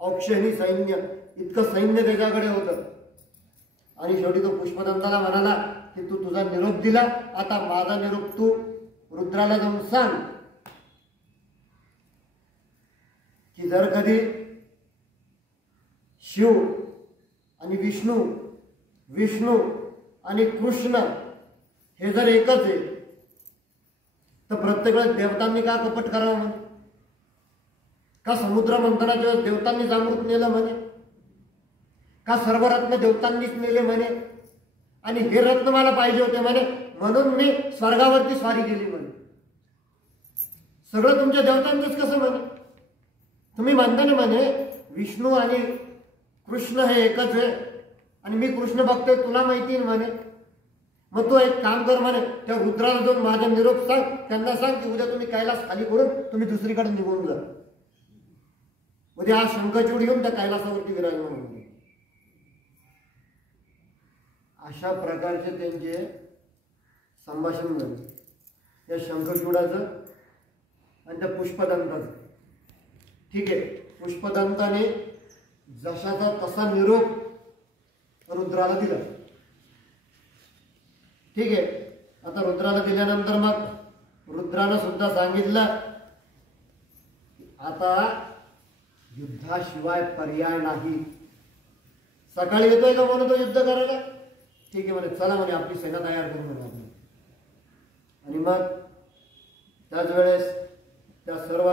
औक्षणी सैन्य, इतकं सैन्य त्याच्याकडे होतं. आणि शेवटी तो पुष्पदंताला म्हणाला की तू तुझा निरोप दिला, आता माझा निरोप तू रुद्राला जाऊन सांग की जर कधी शिव आणि विष्णू, विष्णू आणि कृष्ण हे जर एकच आहे तर प्रत्येक वेळेस देवतांनी का कपट करावं म्हणे, का समुद्र मंथनाच्या वेळेस देवतांनीच अमृत नेलं म्हणे, का सर्व रत्न देवतांनीच नेले म्हणे. आणि हे रत्न मला पाहिजे होते म्हणे, म्हणून मी स्वर्गावरती स्वारी केली म्हणे. सगळं तुमच्या देवतांचंच कसं म्हणे. तुम्ही म्हणता ना म्हणे विष्णू आणि कृष्ण हे एकच आहे आणि मी कृष्ण बघतोय, तुला माहिती आहे म्हणे. मग तो एक काम कर म्हणे, त्या रुद्राला जाऊन माझा निरोप सांग, त्यांना सांग की उद्या तुम्ही कैलास खाली करून तुम्ही दुसरीकडे निघून जा. उद्या हा शंखचूड येऊन त्या कैलासावरती विराजमान होते. अशा प्रकारचे त्यांचे संभाषण झाले त्या शंखचूडाचं आणि त्या पुष्पदंताचं. ठीक आहे, पुष्पदंताने जशाचा तसा निरोप रुद्राला दिला. ठीक आहे, आता रुद्राला दिल्यानंतर मग रुद्रानं सुद्धा सांगितलं आता युद्धाशिवाय पर्याय नाही. सकाळी येतोय का म्हणून तो युद्ध करायला? ठीक आहे म्हणे, चला म्हणे आपली सेना तयार करून म्हणे आपण. आणि मग त्याच वेळेस त्या सर्व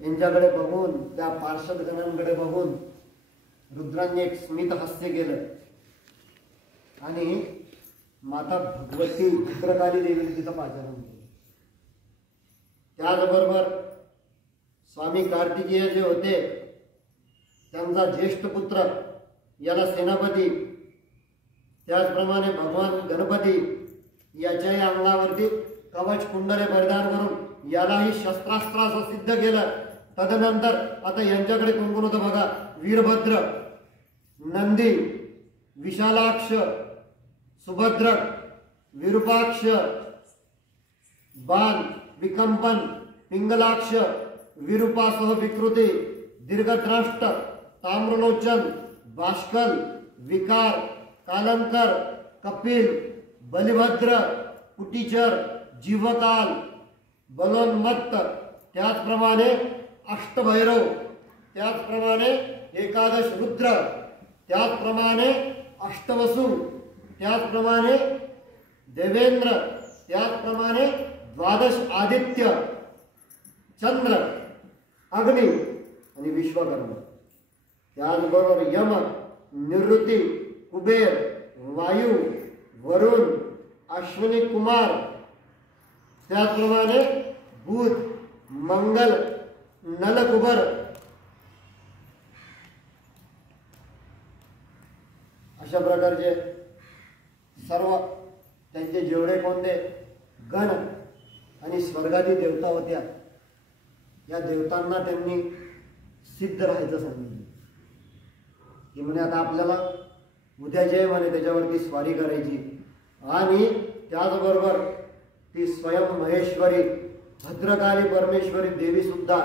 यांच्याकडे बघून, त्या पार्षदगणांकडे बघून रुद्रांनी एक स्मित हास्य केलं आणि माता भगवती भद्रकाली देवीने तिथं पाचारण केलं. त्याचबरोबर स्वामी कार्तिकेय जे होते त्यांचा ज्येष्ठ पुत्र याला सेनापती, त्याचप्रमाणे भगवान गणपती याच्याही अंगावरती कवच कुंडले परिधान करून यालाही शस्त्रास्त्राचं सिद्ध केलं. तदनंतर आता यांच्याकडे कोण कोण होतं बघा, वीरभद्र, नंदी, विशालाक्ष, सुभद्र, विरूपाक्ष, बाण, विकंपन, पिंगलाक्ष, विरूपासह विकृती, दीर्घद्रष्ट, ताम्रलोचन, बाष्कल, विकार, कालंकर, कपिल, बलिभद्र, कुटीचर, जीवकाल, बलोन्मत्त, त्याचप्रमाणे अष्टभैरव, त्याचप्रमाणे एकादश रुद्र, त्याचप्रमाणे अष्टवसु, त्याचप्रमाणे देवेंद्र, त्याचप्रमाणे द्वादश आदित्य, चंद्र, अग्नी आणि विश्वकर्मा, त्याचबरोबर यम, निवृत्ती, कुबेर, वायू, वरुण, अश्विनी कुमार, त्याचप्रमाणे बुध, मंगल, नलकुबर, अशा प्रकारचे सर्व त्यांचे जेवढे कोणते गण आणि स्वर्गादी देवता होत्या या देवतांना त्यांनी सिद्ध राहायचं सांगितलं की म्हणे आता आपल्याला उद्या जे म्हणे त्याच्यावरती स्वारी करायची. आणि त्याचबरोबर ती स्वयं महेश्वरी भद्रकाली परमेश्वरी देवी सुद्धा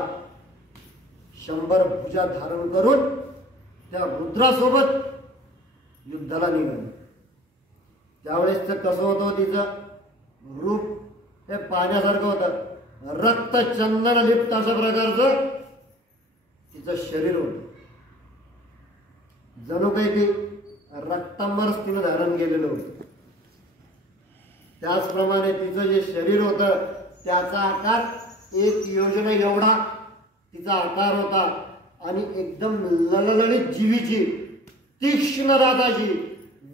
100 भुजा धारण करून त्या रुद्रासोबत युद्धाला निघाली. त्यावेळेस कसं होतं, तिचं रूप हे पाण्यासारखं होतं, रक्त चंदन लिप्त अशा प्रकारचं तिचं शरीर होतं. जणू काही ती रक्तांबरच तिनं धारण केलेलं होतं. त्याचप्रमाणे तिचं जे शरीर होतं त्याचा आकार 1 योजना एवढा तिचा आकार होता आणि एकदम ललललीत जीवीची, तीक्ष्ण दाताची,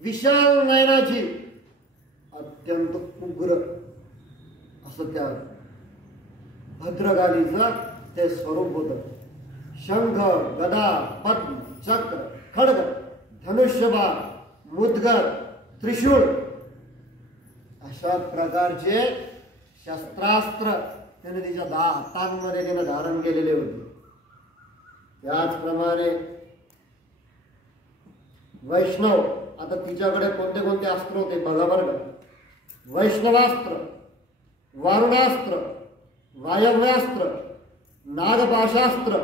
विशाल नयनाची, अत्यंत उग्र असं त्या भद्रकालीचं ते स्वरूप होतं. शंख, गदा, पद्म, चक्र, खड्ग, धनुष्यबाण, मुद्गर, त्रिशूळ अशा प्रकारचे शस्त्रास्त्र त्याने तिच्या हातांमध्ये तिने धारण केलेले होते. त्याचप्रमाणे वैष्णव, आता तिच्याकडे कोणते कोणते अस्त्र होते बघा बरं का. वैष्णवास्त्र, वारुणास्त्र, वायव्यास्त्र, नागपाशास्त्र,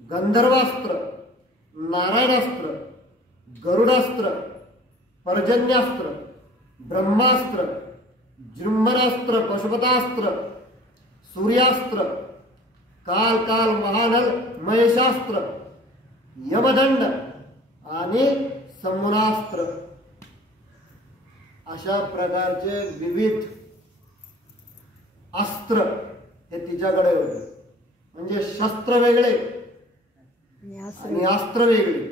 गंधर्वास्त्र, नारायणास्त्र, गरुडास्त्र, पर्जन्यास्त्र, ब्रह्मास्त्र, जृंभनास्त्र, पशुपतास्त्र, सूर्यास्त्र, काल काल महानल महेशास्त्र, यमदंड आणि समुनास्त्र अशा प्रकारचे विविध अस्त्र हे तिच्याकडे होते. म्हणजे शस्त्र वेगळे आणि अस्त्र वेगळे.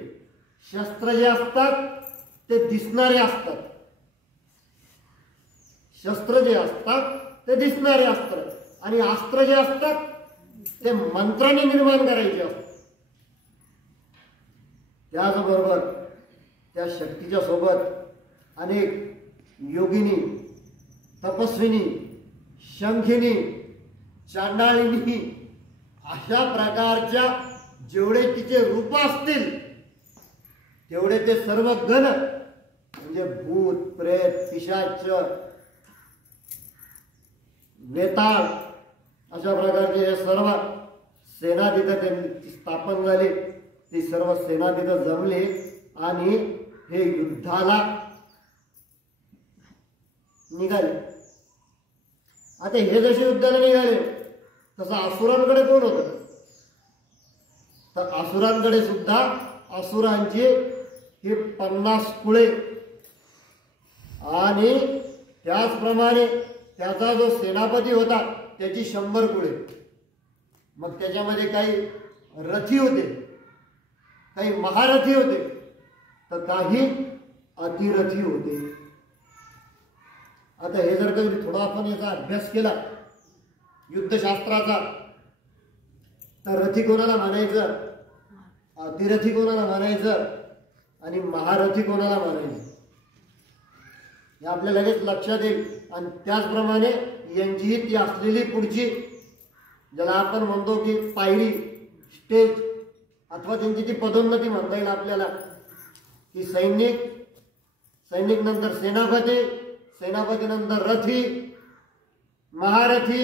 शस्त्र जे असतात ते दिसणारे असतात, शस्त्र जे असतात ते दिसणारे अस्त्र, आणि अस्त्र जे असतात ते मंत्राने निर्माण करायचे असतात. त्याचबरोबर त्या शक्तीच्या सोबत अनेक योगिनी, तपस्विनी, शंखिनी, चांडाळिनी अशा प्रकारच्या जेवढे तिचे रूप असतील तेवढे ते सर्व गण म्हणजे भूत, प्रेत, पिशाच, वेताळ अशा प्रकारचे हे सर्व सेना तिथं त्यांची स्थापन झाली. ती सर्व सेना तिथं जमली आणि हे युद्धाला निघाले. आता हे जसे युद्धाला निघाले तसं असुरांकडे कोण होतं? तर असुरांकडे सुद्धा असुरांची हे 50 कुळे आणि त्याचप्रमाणे त्याचा जो सेनापती होता त्याची 100 कुळे. मग त्याच्यामध्ये काही रथी होते, काही महारथी होते, तर काही अतिरथी होते. आता हे जर का थोडा आपण याचा अभ्यास केला युद्धशास्त्राचा तर रथी कोणाला म्हणायचं, अतिरथी कोणाला म्हणायचं आणि महारथी कोणाला म्हणायचं हे आपल्याला लगेच लक्षात येईल. आणि त्याचप्रमाणे यांचीही ती असलेली पुढची ज्याला आपण म्हणतो की पायरी, स्टेज अथवा त्यांची ती पदोन्नती म्हणता येईल आपल्याला की सैनिक, सैनिक नंतर सेनापती, सेनापती नंतर रथी, महारथी,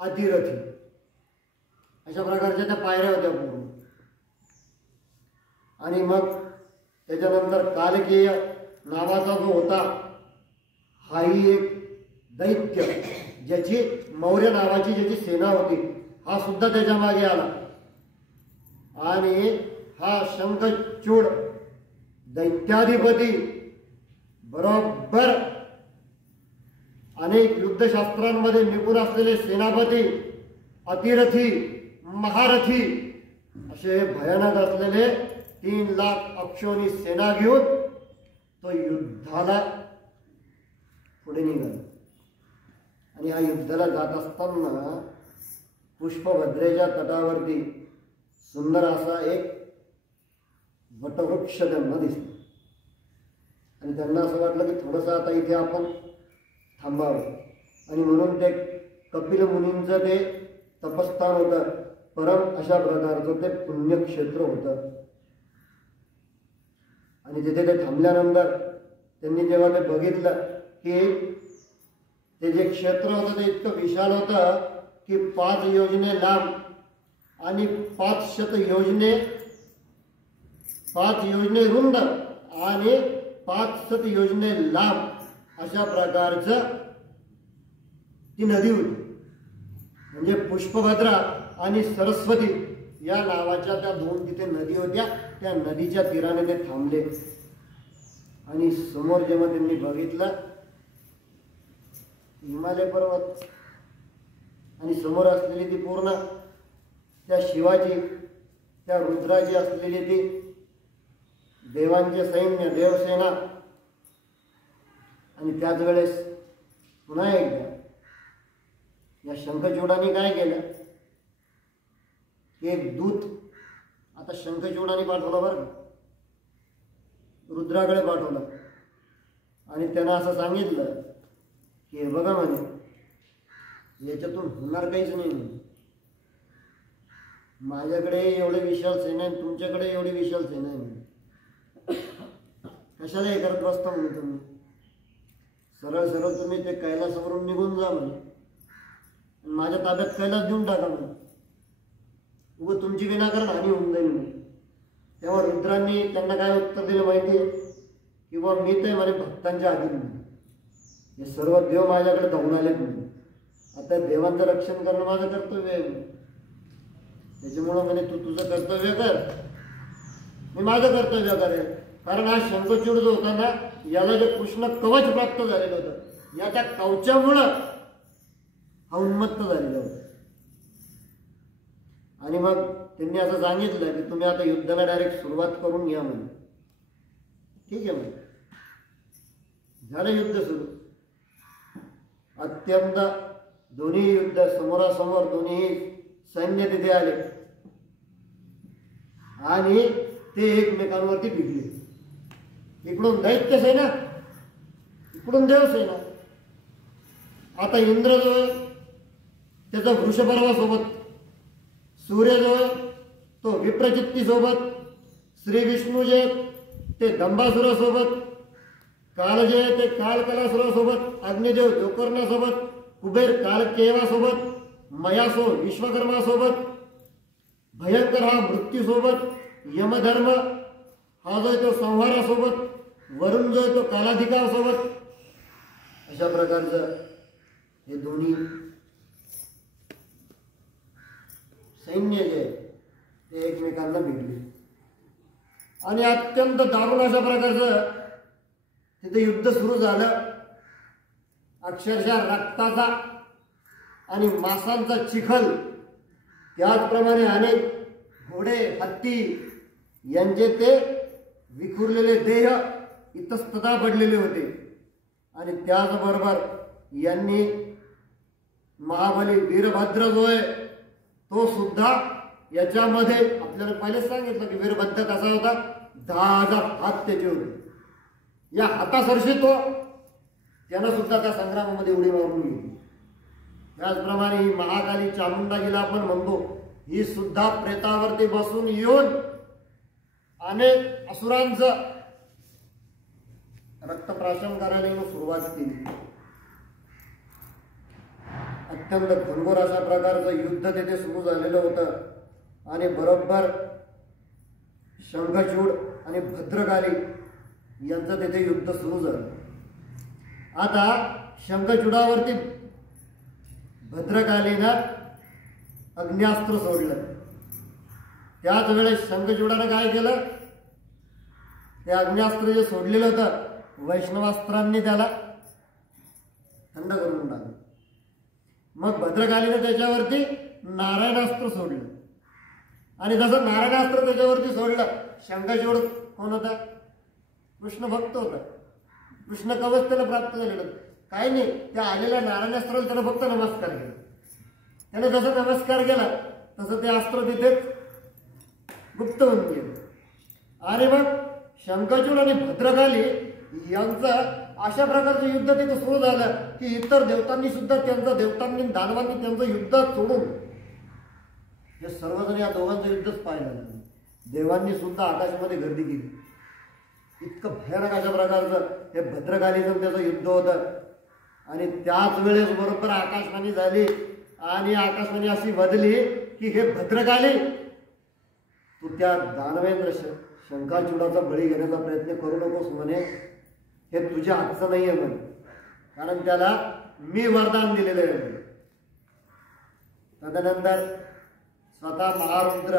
अतिरथी अशा प्रकारच्या त्या पायऱ्या होत्या पूर्ण. आणि मग त्याच्यानंतर कालकेय नावाचा जो होता हाही एक दैत्य ज्याची मौर्य नावाची ज्याची सेना होती हा सुद्धा त्याच्या मागे आला. आणि हा शंखचूड दैत्याधिपती बरोबर अनेक युद्धशास्त्रांमध्ये निपुण असलेले सेनापती, अतिरथी, महारथी असे भयानक असलेले 3 लाख अक्षोनी सेना घेऊन तो युद्धाला पुढे निघाला. आणि हा युद्धाला जात असताना पुष्पभद्रेच्या तटावरती सुंदर असा एक वटवृक्ष त्यांना दिसला. आणि त्यांना असं वाटलं की थोडंसं आता इथे आपण थांबावं. आणि म्हणून ते कपिल मुनींचं ते तपस्थान होतं, परम अशा प्रकारचं ते पुण्यक्षेत्र होतं. आणि तिथे ते थांबल्यानंतर त्यांनी जेव्हा ते बघितलं की ते जे क्षेत्र होतं ते इतकं विशाल होतं की 5 योजने लांब आणि 500 योजने, 5 योजने रुंद आणि 500 योजने लांब अशा प्रकारचं ती नदी होती. म्हणजे पुष्पभद्रा आणि सरस्वती या नावाच्या त्या 2 तिथे नदी होत्या. त्या नदीच्या तीराने ते थांबले. आणि समोर जेव्हा त्यांनी बघितलं हिमालय पर्वत आणि समोर असलेली ती पूर्ण त्या शिवाची, त्या रुद्राची असलेली ती देवांचे सैन्य, देवसेना. आणि त्याच वेळेस पुन्हा एकदा या शंखचूडाने काय केलं की एक दूत आता शंखचूडाने पाठवला बरं, रुद्राकडे पाठवला. आणि त्यानं असं सांगितलं की हे बघा म्हणे याच्यातून होणार काहीच नाही म्हणे. माझ्याकडे एवढे विशाल सेना आहे, तुमच्याकडे एवढी विशाल सेना आहे म्हणे. कशाला हे करत बसता म्हणे तुम्ही, सरळ सरळ तुम्ही ते कैलासावरून निघून जा म्हणे. माझ्या ताब्यात कैलास देऊन टाका म्हणे, उगं तुमची विनाकारण हानी होऊन जाईल म्हणे. तेव्हा रुद्रांनी त्यांना काय उत्तर दिलं माहिती आहे की बा मी तर म्हणे भक्तांच्या आधी म्हणे, हे सर्व देव माझ्याकडे धावून आलेत म्हणे. आता देवांचं रक्षण करणं माझं कर्तव्य आहे म्हणे. त्याच्यामुळं म्हणे तू तुझं कर्तव्य कर, मी माझं कर्तव्य करेल. कारण हा शंखचूड जो होता ना याला जे कृष्ण कवच प्राप्त झालेलं होतं, या त्या कवचामुळं हा उन्मत्त झालेला होता. आणि मग त्यांनी असं सांगितलं की तुम्ही आता युद्धाला डायरेक्ट सुरुवात करून घ्या म्हणे. ठीक आहे म्हणे. झालं युद्ध सुरू. अत्यंत दोन्ही युद्ध समोरासमोर दोन्ही सैन्य तिथे आले आणि ते एकमेकांवरती भिडले. इकडून दैत्य सेना इकडून देवसेना. आता इंद्र जो आहे त्याचा वृषपर्वा सोबत, सूर्य जो आहे तो विप्रचित्ती सोबत, श्री विष्णू जे ते दंबासुरासोबत, काल जे आहे ते कालकलासुरासोबत, अग्निदेव गोकर्णासोबत, कुबेर कालकेवासोबत, मयासो विश्वकर्मासोबत, भयंकर हा मृत्यूसोबत, यमधर्म हा जो आहे तो संहारासोबत, वरुण जो आहे तो कालाधिकासोबत. अशा प्रकारचं हे दोन्ही सैन्य जे आहे ते एकमेकांना भिडले आणि अत्यंत दारुण अशा प्रकारचं तिथे युद्ध सुरू झालं. अक्षरशः रक्ताचा आणि मांसांचा चिखल, त्याचप्रमाणे अनेक घोडे, हत्ती यांचे ते विखुरलेले देह इतस्ततः पडलेले होते. आणि त्याचबरोबर यांनी महाबली वीरभद्र जो आहे तो सुद्धा याच्यामध्ये, आपल्याला पहिलेच सांगितलं की वीरभद्र कसा होता, 10,000 हात त्याचे होते. या हातासरशी तो त्यानं सुद्धा त्या संग्रामामध्ये उडी मारून गेली. त्याचप्रमाणे ही महाकाली चामुंडा जिला आपण म्हणतो, ही सुद्धा प्रेतावरती बसून येऊन अनेक असुरांचं रक्तप्राशन करायला सुरुवात केली. अत्यंत घनघोर अशा प्रकारचं युद्ध तेथे सुरू झालेलं होतं. आणि बरोबर शंखचूड आणि भद्रकाली यांचं तेथे युद्ध सुरू झालं. आता शंखचूडावरती भद्रकालीनं अग्न्यास्त्र सोडलं. त्याच वेळेस शंखचूडानं काय केलं, ते अग्न्यास्त्र जे सोडलेलं होतं वैष्णवास्त्रांनी त्याला थंड करून टाकलं. मग भद्रकालीनं त्याच्यावरती नारायणास्त्र सोडलं. आणि जसं नारायणास्त्र त्याच्यावरती सोडलं, शंखचूड कोण होता, कृष्ण भक्त होता. कृष्ण कवच त्याला प्राप्त झालेलं. काही नाही, त्या आलेल्या नारायणास्त्राला त्यानं फक्त नमस्कार केला. त्याने जसं नमस्कार केला तसं ते अस्त्र तिथेच गुप्त होऊन गेलं. आणि मग शंखचूड आणि भद्रकाली यांचं अशा प्रकारचं युद्ध तिथं सुरू झालं की इतर देवतांनी सुद्धा देवतांनी दानवांनी त्यांचं युद्ध सोडून हे सर्वजण या दोघांचं युद्धच पाहिलं. देवांनी सुद्धा आकाशामध्ये गर्दी केली. इतकं भयानक अशा प्रकारचं हे भद्रकालीचं त्याचं युद्ध होतं. आणि त्याच वेळेस बरोबर आकाशवाणी झाली आणि आकाशवाणी अशी बदली की हे भद्रकाली, तू त्या दानवेंद्र शंखचूडाचा बळी घेण्याचा प्रयत्न करू नकोस म्हणे. हे तुझ्या हातचं नाही आहे म्हणे, कारण त्याला मी वरदान दिलेलं आहे म्हणे. तदनंतर स्वतः महारुद्र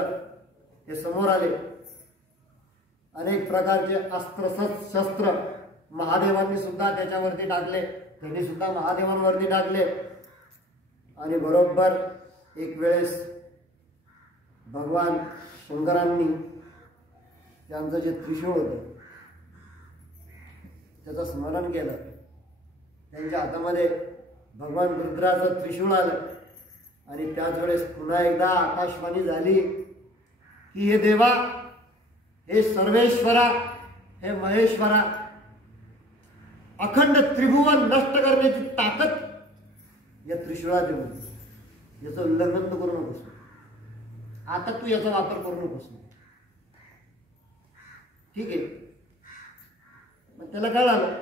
हे समोर आले. अनेक प्रकारचे अस्त्र शस्त्र महादेवांनी सुद्धा त्याच्यावरती टाकले, त्यांनी सुद्धा महादेवांवरती टाकले. आणि बरोबर एक वेळेस भगवान शंकरांनी त्यांचं जे त्रिशूळ होतं त्याचं स्मरण केलं. त्यांच्या हातामध्ये भगवान रुद्राचं त्रिशूळ आलं. आणि त्याच वेळेस पुन्हा एकदा आकाशवाणी झाली की हे देवा, हे सर्वेश्वरा, हे महेश्वरा, अखंड त्रिभुवन नष्ट करण्याची ताकद या त्रिशूळात देऊ. याचं उल्लंघन तू करू नकोस. आता तू याचा वापर करू नकोस. ठीक आहे. मग त्याला कळालं.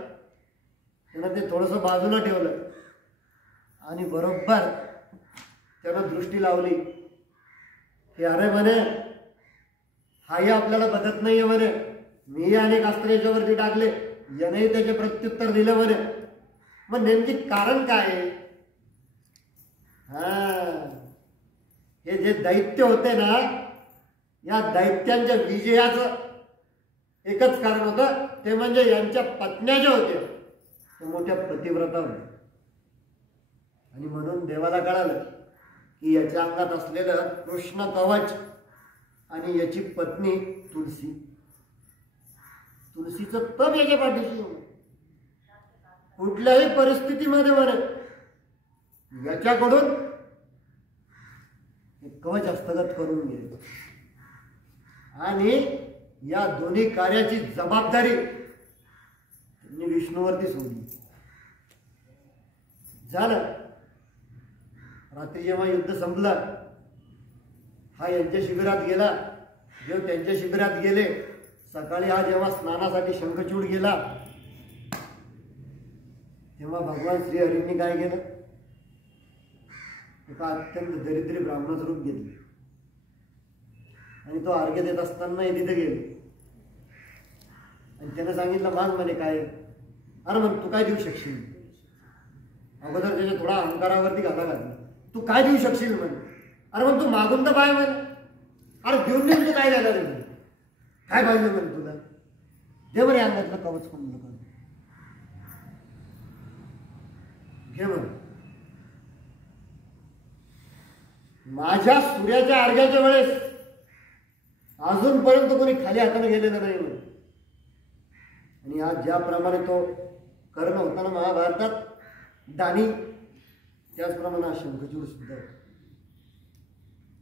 त्यानं ते थोडंसं बाजूला ठेवलं आणि बरोबर त्यानं दृष्टी लावली की अरे म्हणे, हाही आपल्याला बघत नाहीये म्हणे. मी अनेक अस्त्र याच्यावरती टाकले, यानेही त्याचे प्रत्युत्तर दिलं म्हणे. मग नेमकी कारण काय आहे? हे जे दैत्य होते ना, या दैत्यांच्या विजयाचं एकच कारण होतं, ते म्हणजे यांच्या पत्न्या ज्या होत्या त्या मोठ्या पतिव्रता होत्या. आणि म्हणून देवाला कळालं की याच्या अंगात असलेलं कृष्ण कवच आणि याची पत्नी तुलसी, तुलसीचं तप याच्या पाठीशी. कुठल्याही परिस्थितीमध्ये म्हणे याच्याकडून कवच हस्तगत करून घे. आणि या दोन्ही कार्याची जबाबदारी त्यांनी विष्णूवरती सोडली. झालं. रात्री जेव्हा युद्ध संपलं, हा यांच्या शिबिरात गेला, देव त्यांच्या शिबिरात गेले. सकाळी हा जेव्हा स्नानासाठी शंखचूड गेला, तेव्हा भगवान श्रीहरींनी काय केलं, एका अत्यंत दरिद्री ब्राह्मणाचं रूप घेतले आणि तो अर्घ्य देत असताना तिथे गेले आणि त्यानं सांगितलं, माग म्हणे काय. अरे म्हण तू काय देऊ शकशील. अगोदर त्याच्या थोडा अहंकारावरती घाला घातला. तू काय देऊ शकशील म्हण. अरे म्हण तू मागून तर पाय म्हण. अरे देऊन तू काय झालं रे म्हणे. काय पाहिजे म्हण तुला. दे म्हणे अंगातलं कवच कुंडल घे म्हण. माझ्या सूर्याच्या अर्घ्याच्या वेळेस अजूनपर्यंत कोणी खाली हाताने गेलेलं नाही म्हणे. आणि आज ज्याप्रमाणे तो कर्ण होता ना महाभारतात दानी, त्याचप्रमाणे शंखचूड सुद्धा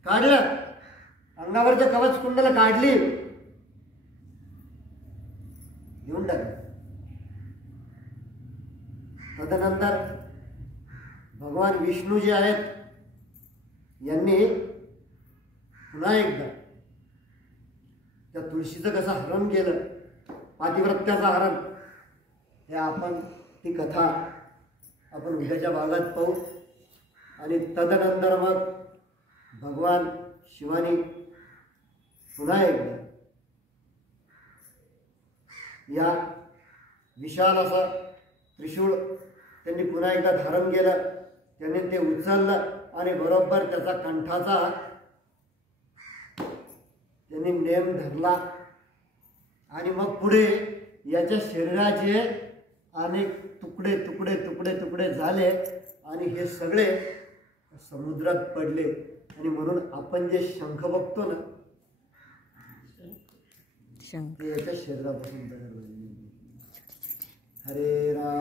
काढलं. अंगावरच्या कवच कुंडला काढली, घेऊन टाकली. तदनंतर भगवान विष्णू जे आहेत यांनी पुन्हा एकदा त्या तुळशीचं कसं हरण केलं, पातिव्रत्याचं हरण, हे आपण ती कथा आपण उद्याच्या भागात पाहू. आणि तदनंतर मग भगवान शिवानी पुन्हा एकदा या विशाल असं त्रिशूळ त्यांनी पुन्हा एकदा धारण केलं. त्यांनी ते उचललं आणि बरोबर त्याचा कंठाचा त्यांनी नेम धरला. आणि मग पुढे याच्या शरीराचे अनेक तुकडे तुकडे तुकडे तुकडे झाले आणि हे सगळे समुद्रात पडले. आणि म्हणून आपण जे शंख बघतो ना, ते याच्या शरीरापासून तयार झाले. हरे राम.